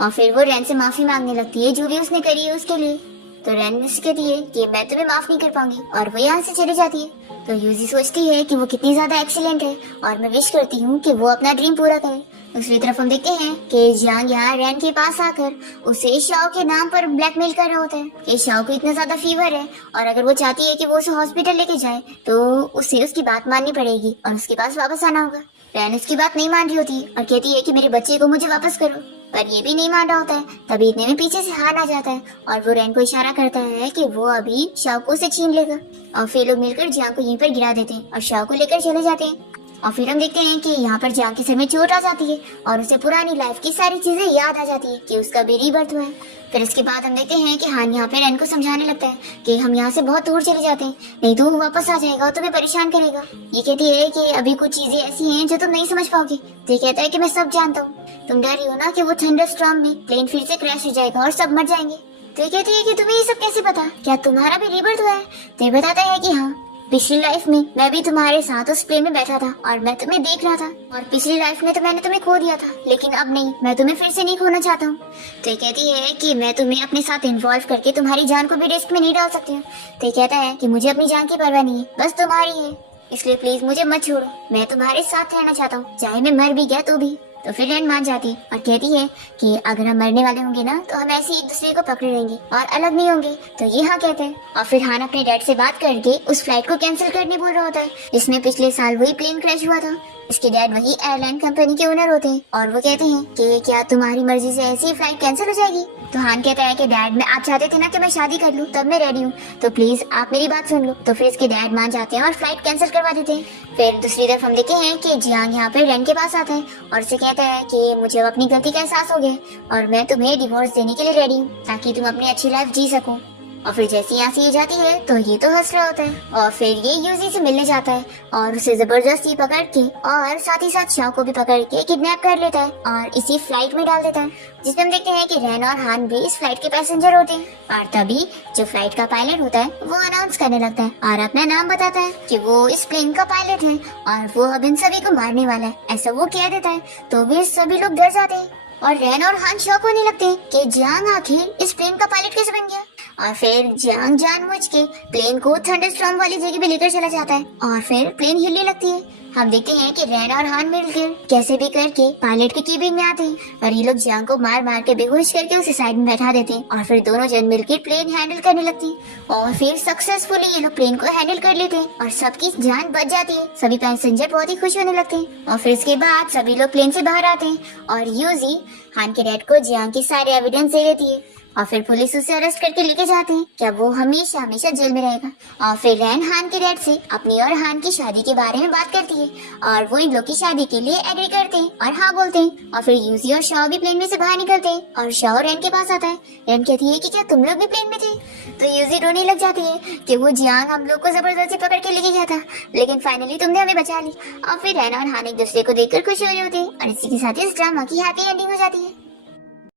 और फिर वो रैन से माफी मांगने लगती है जो भी उसने करी है उसके लिए। तो रैन से कहती है कि मैं तुम्हें माफ नहीं कर पाऊंगी और वो यहाँ से चली जाती है। तो यूजी सोचती है कि वो कितनी ज्यादा एक्सीलेंट है और मैं विश करती हूँ कि वो अपना ड्रीम पूरा करे। दूसरी तरफ हम देखते हैं कि जियांग यहाँ रैन के पास आकर उसे शाओ के नाम पर ब्लैकमेल कर रहा होता है कि शाओ को इतना ज्यादा फीवर है और अगर वो चाहती है कि वो उसे हॉस्पिटल लेके जाए तो उसे उसकी बात माननी पड़ेगी और उसके पास वापस आना होगा। रैन उसकी बात नहीं मान रही होती और कहती है कि मेरे बच्चे को मुझे वापस करो, पर ये भी नहीं मान रहा होता है। तभी इतने में पीछे से हान आ जाता है और वो रैन को इशारा करता है कि वो अभी शाओ को उसे छीन लेगा। और फिर लोग मिलकर जियांग को यहीं पर गिरा देते हैं और शाओ को लेकर चले जाते हैं। और फिर हम देखते हैं कि यहाँ पर जियांग के सिर में चोट आ जाती है और उसे पुरानी लाइफ की सारी चीजें याद आ जाती है कि उसका भी रीबर्थ हुआ है। फिर इसके बाद हम देखते हैं कि हान यहाँ पे रैन को समझाने लगता है कि हम यहाँ से बहुत दूर चले जाते हैं, नहीं तो वो वापस आ जाएगा और तुम्हें परेशान करेगा। ये कहती है कि अभी कुछ चीजें ऐसी हैं जो तुम नहीं समझ पाओगे। तो ये कहता है कि मैं सब जानता हूँ, तुम डर रही हो ना कि वो थंडरस्टॉर्म में प्लेन फिर से क्रैश हो जाएगा और सब मर जाएंगे। तो ये कहती है कि तुम्हें ये सब कैसे पता, क्या तुम्हारा भी रीबर्थ हुआ है? तो ये बताता है कि हाँ, पिछली लाइफ में मैं भी तुम्हारे साथ उस प्लेन में बैठा था और मैं तुम्हें देख रहा था और पिछली लाइफ में तो मैंने तुम्हें खो दिया था, लेकिन अब नहीं, मैं तुम्हें फिर से नहीं खोना चाहता हूँ। तो ये कहती है कि मैं तुम्हें अपने साथ इन्वॉल्व करके तुम्हारी जान को भी रिस्क में नहीं डाल सकती हूँ। तो ये कहता है कि मुझे अपनी जान की परवाह नहीं है, बस तुम्हारी है, इसलिए प्लीज मुझे मत छोड़ो, मैं तुम्हारे साथ रहना चाहता हूँ, चाहे मैं मर भी गया तो भी। तो फिर रैन मान जाती और कहती है कि अगर हम मरने वाले होंगे ना तो हम ऐसे एक दूसरे को पकड़े रहेंगे और अलग नहीं होंगे। तो ये हाँ कहते हैं और फिर हान अपने डैड से बात करके उस फ्लाइट को कैंसिल करने बोल रहा होता है जिसमें पिछले साल वही प्लेन क्रैश हुआ था। इसके डैड वही एयरलाइन कंपनी के ओनर होते हैं और वो कहते हैं कि क्या तुम्हारी मर्जी से ऐसी फ्लाइट कैंसिल हो जाएगी। तो हान कहता है कि डैड मैं आप चाहते थे ना कि मैं शादी कर लूं, तब मैं रेडी हूँ, तो प्लीज आप मेरी बात सुन लो। तो फिर इसके डैड मान जाते हैं और फ्लाइट कैंसिल करवा देते हैं। फिर दूसरी तरफ हम देखते हैं कि जियांग यहाँ पे रैन के पास आता है और उसे कहता है कि मुझे अब अपनी गलती का एहसास हो गया और मैं तुम्हें डिवोर्स देने के लिए रेडी हूँ ताकि तुम अपनी अच्छी लाइफ जी सको। और फिर जैसे यहाँ से ये जाती है तो ये तो हंस रहा होता है और फिर ये यूजी से मिलने जाता है और उसे जबरदस्ती पकड़ के और साथ ही साथ शाओ को भी पकड़ के किडनैप कर लेता है और इसी फ्लाइट में डाल देता है, जिसमें हम देखते हैं कि रैन और हान भी इस फ्लाइट के पैसेंजर होते हैं। और तभी जो फ्लाइट का पायलट होता है वो अनाउंस करने लगता है और अपना नाम बताता है कि वो इस प्लेन का पायलट है और वो अब इन सभी को मारने वाला है, ऐसा वो कह देता है। तो वे सभी लोग डर जाते हैं और रैन और हान शॉक होने लगते हैं कि जियांग आखिर इस प्लेन का पायलट कैसे बन गया। और फिर जियांग जानबूझ के प्लेन को थंडरस्टॉर्म वाली जगह पे लेकर चला जाता है और फिर प्लेन हिलने लगती है। हम देखते हैं कि रैन और हान मिलकर कैसे भी करके पायलट के केबिन में आते हैं और ये लोग जियांग को मार मार के बेहोश करके उसे साइड में बैठा देते हैं और फिर दोनों जन मिलकर प्लेन हैंडल करने लगते हैं और फिर सक्सेसफुली ये लोग प्लेन को हैंडल कर लेते हैं और सबकी जान बच जाती है। सभी पैसेंजर बहुत ही खुश होने लगते हैं और फिर इसके बाद सभी लोग प्लेन से बाहर आते हैं और यूजी हान के डैड को जियांग के सारे एविडेंस दे देती है और फिर पुलिस उसे अरेस्ट करके लेके जाते हैं। क्या वो हमेशा हमेशा जेल में रहेगा। और फिर रैन हान के डैड से अपनी और हान की शादी के बारे में बात करती है और वो इन लोग की शादी के लिए एग्री करते हैं और हाँ बोलते हैं। और फिर यूजी और शाओ भी प्लेन में से बाहर निकलते हैं और शाओ रैन के पास आता है। रैन कहती है कि क्या तुम लोग भी प्लेन में थे। तो यूजी रोने लग जाती है कि वो जियांग हम लोग को जबरदस्ती पकड़ के लेके गया था लेकिन फाइनली तुमने हमें बचा ली। और फिर रैन और हान एक दूसरे को देखकर खुश हो रहे होते हैं और इसी के साथ इस ड्रामा की हैप्पी एंडिंग हो जाती है।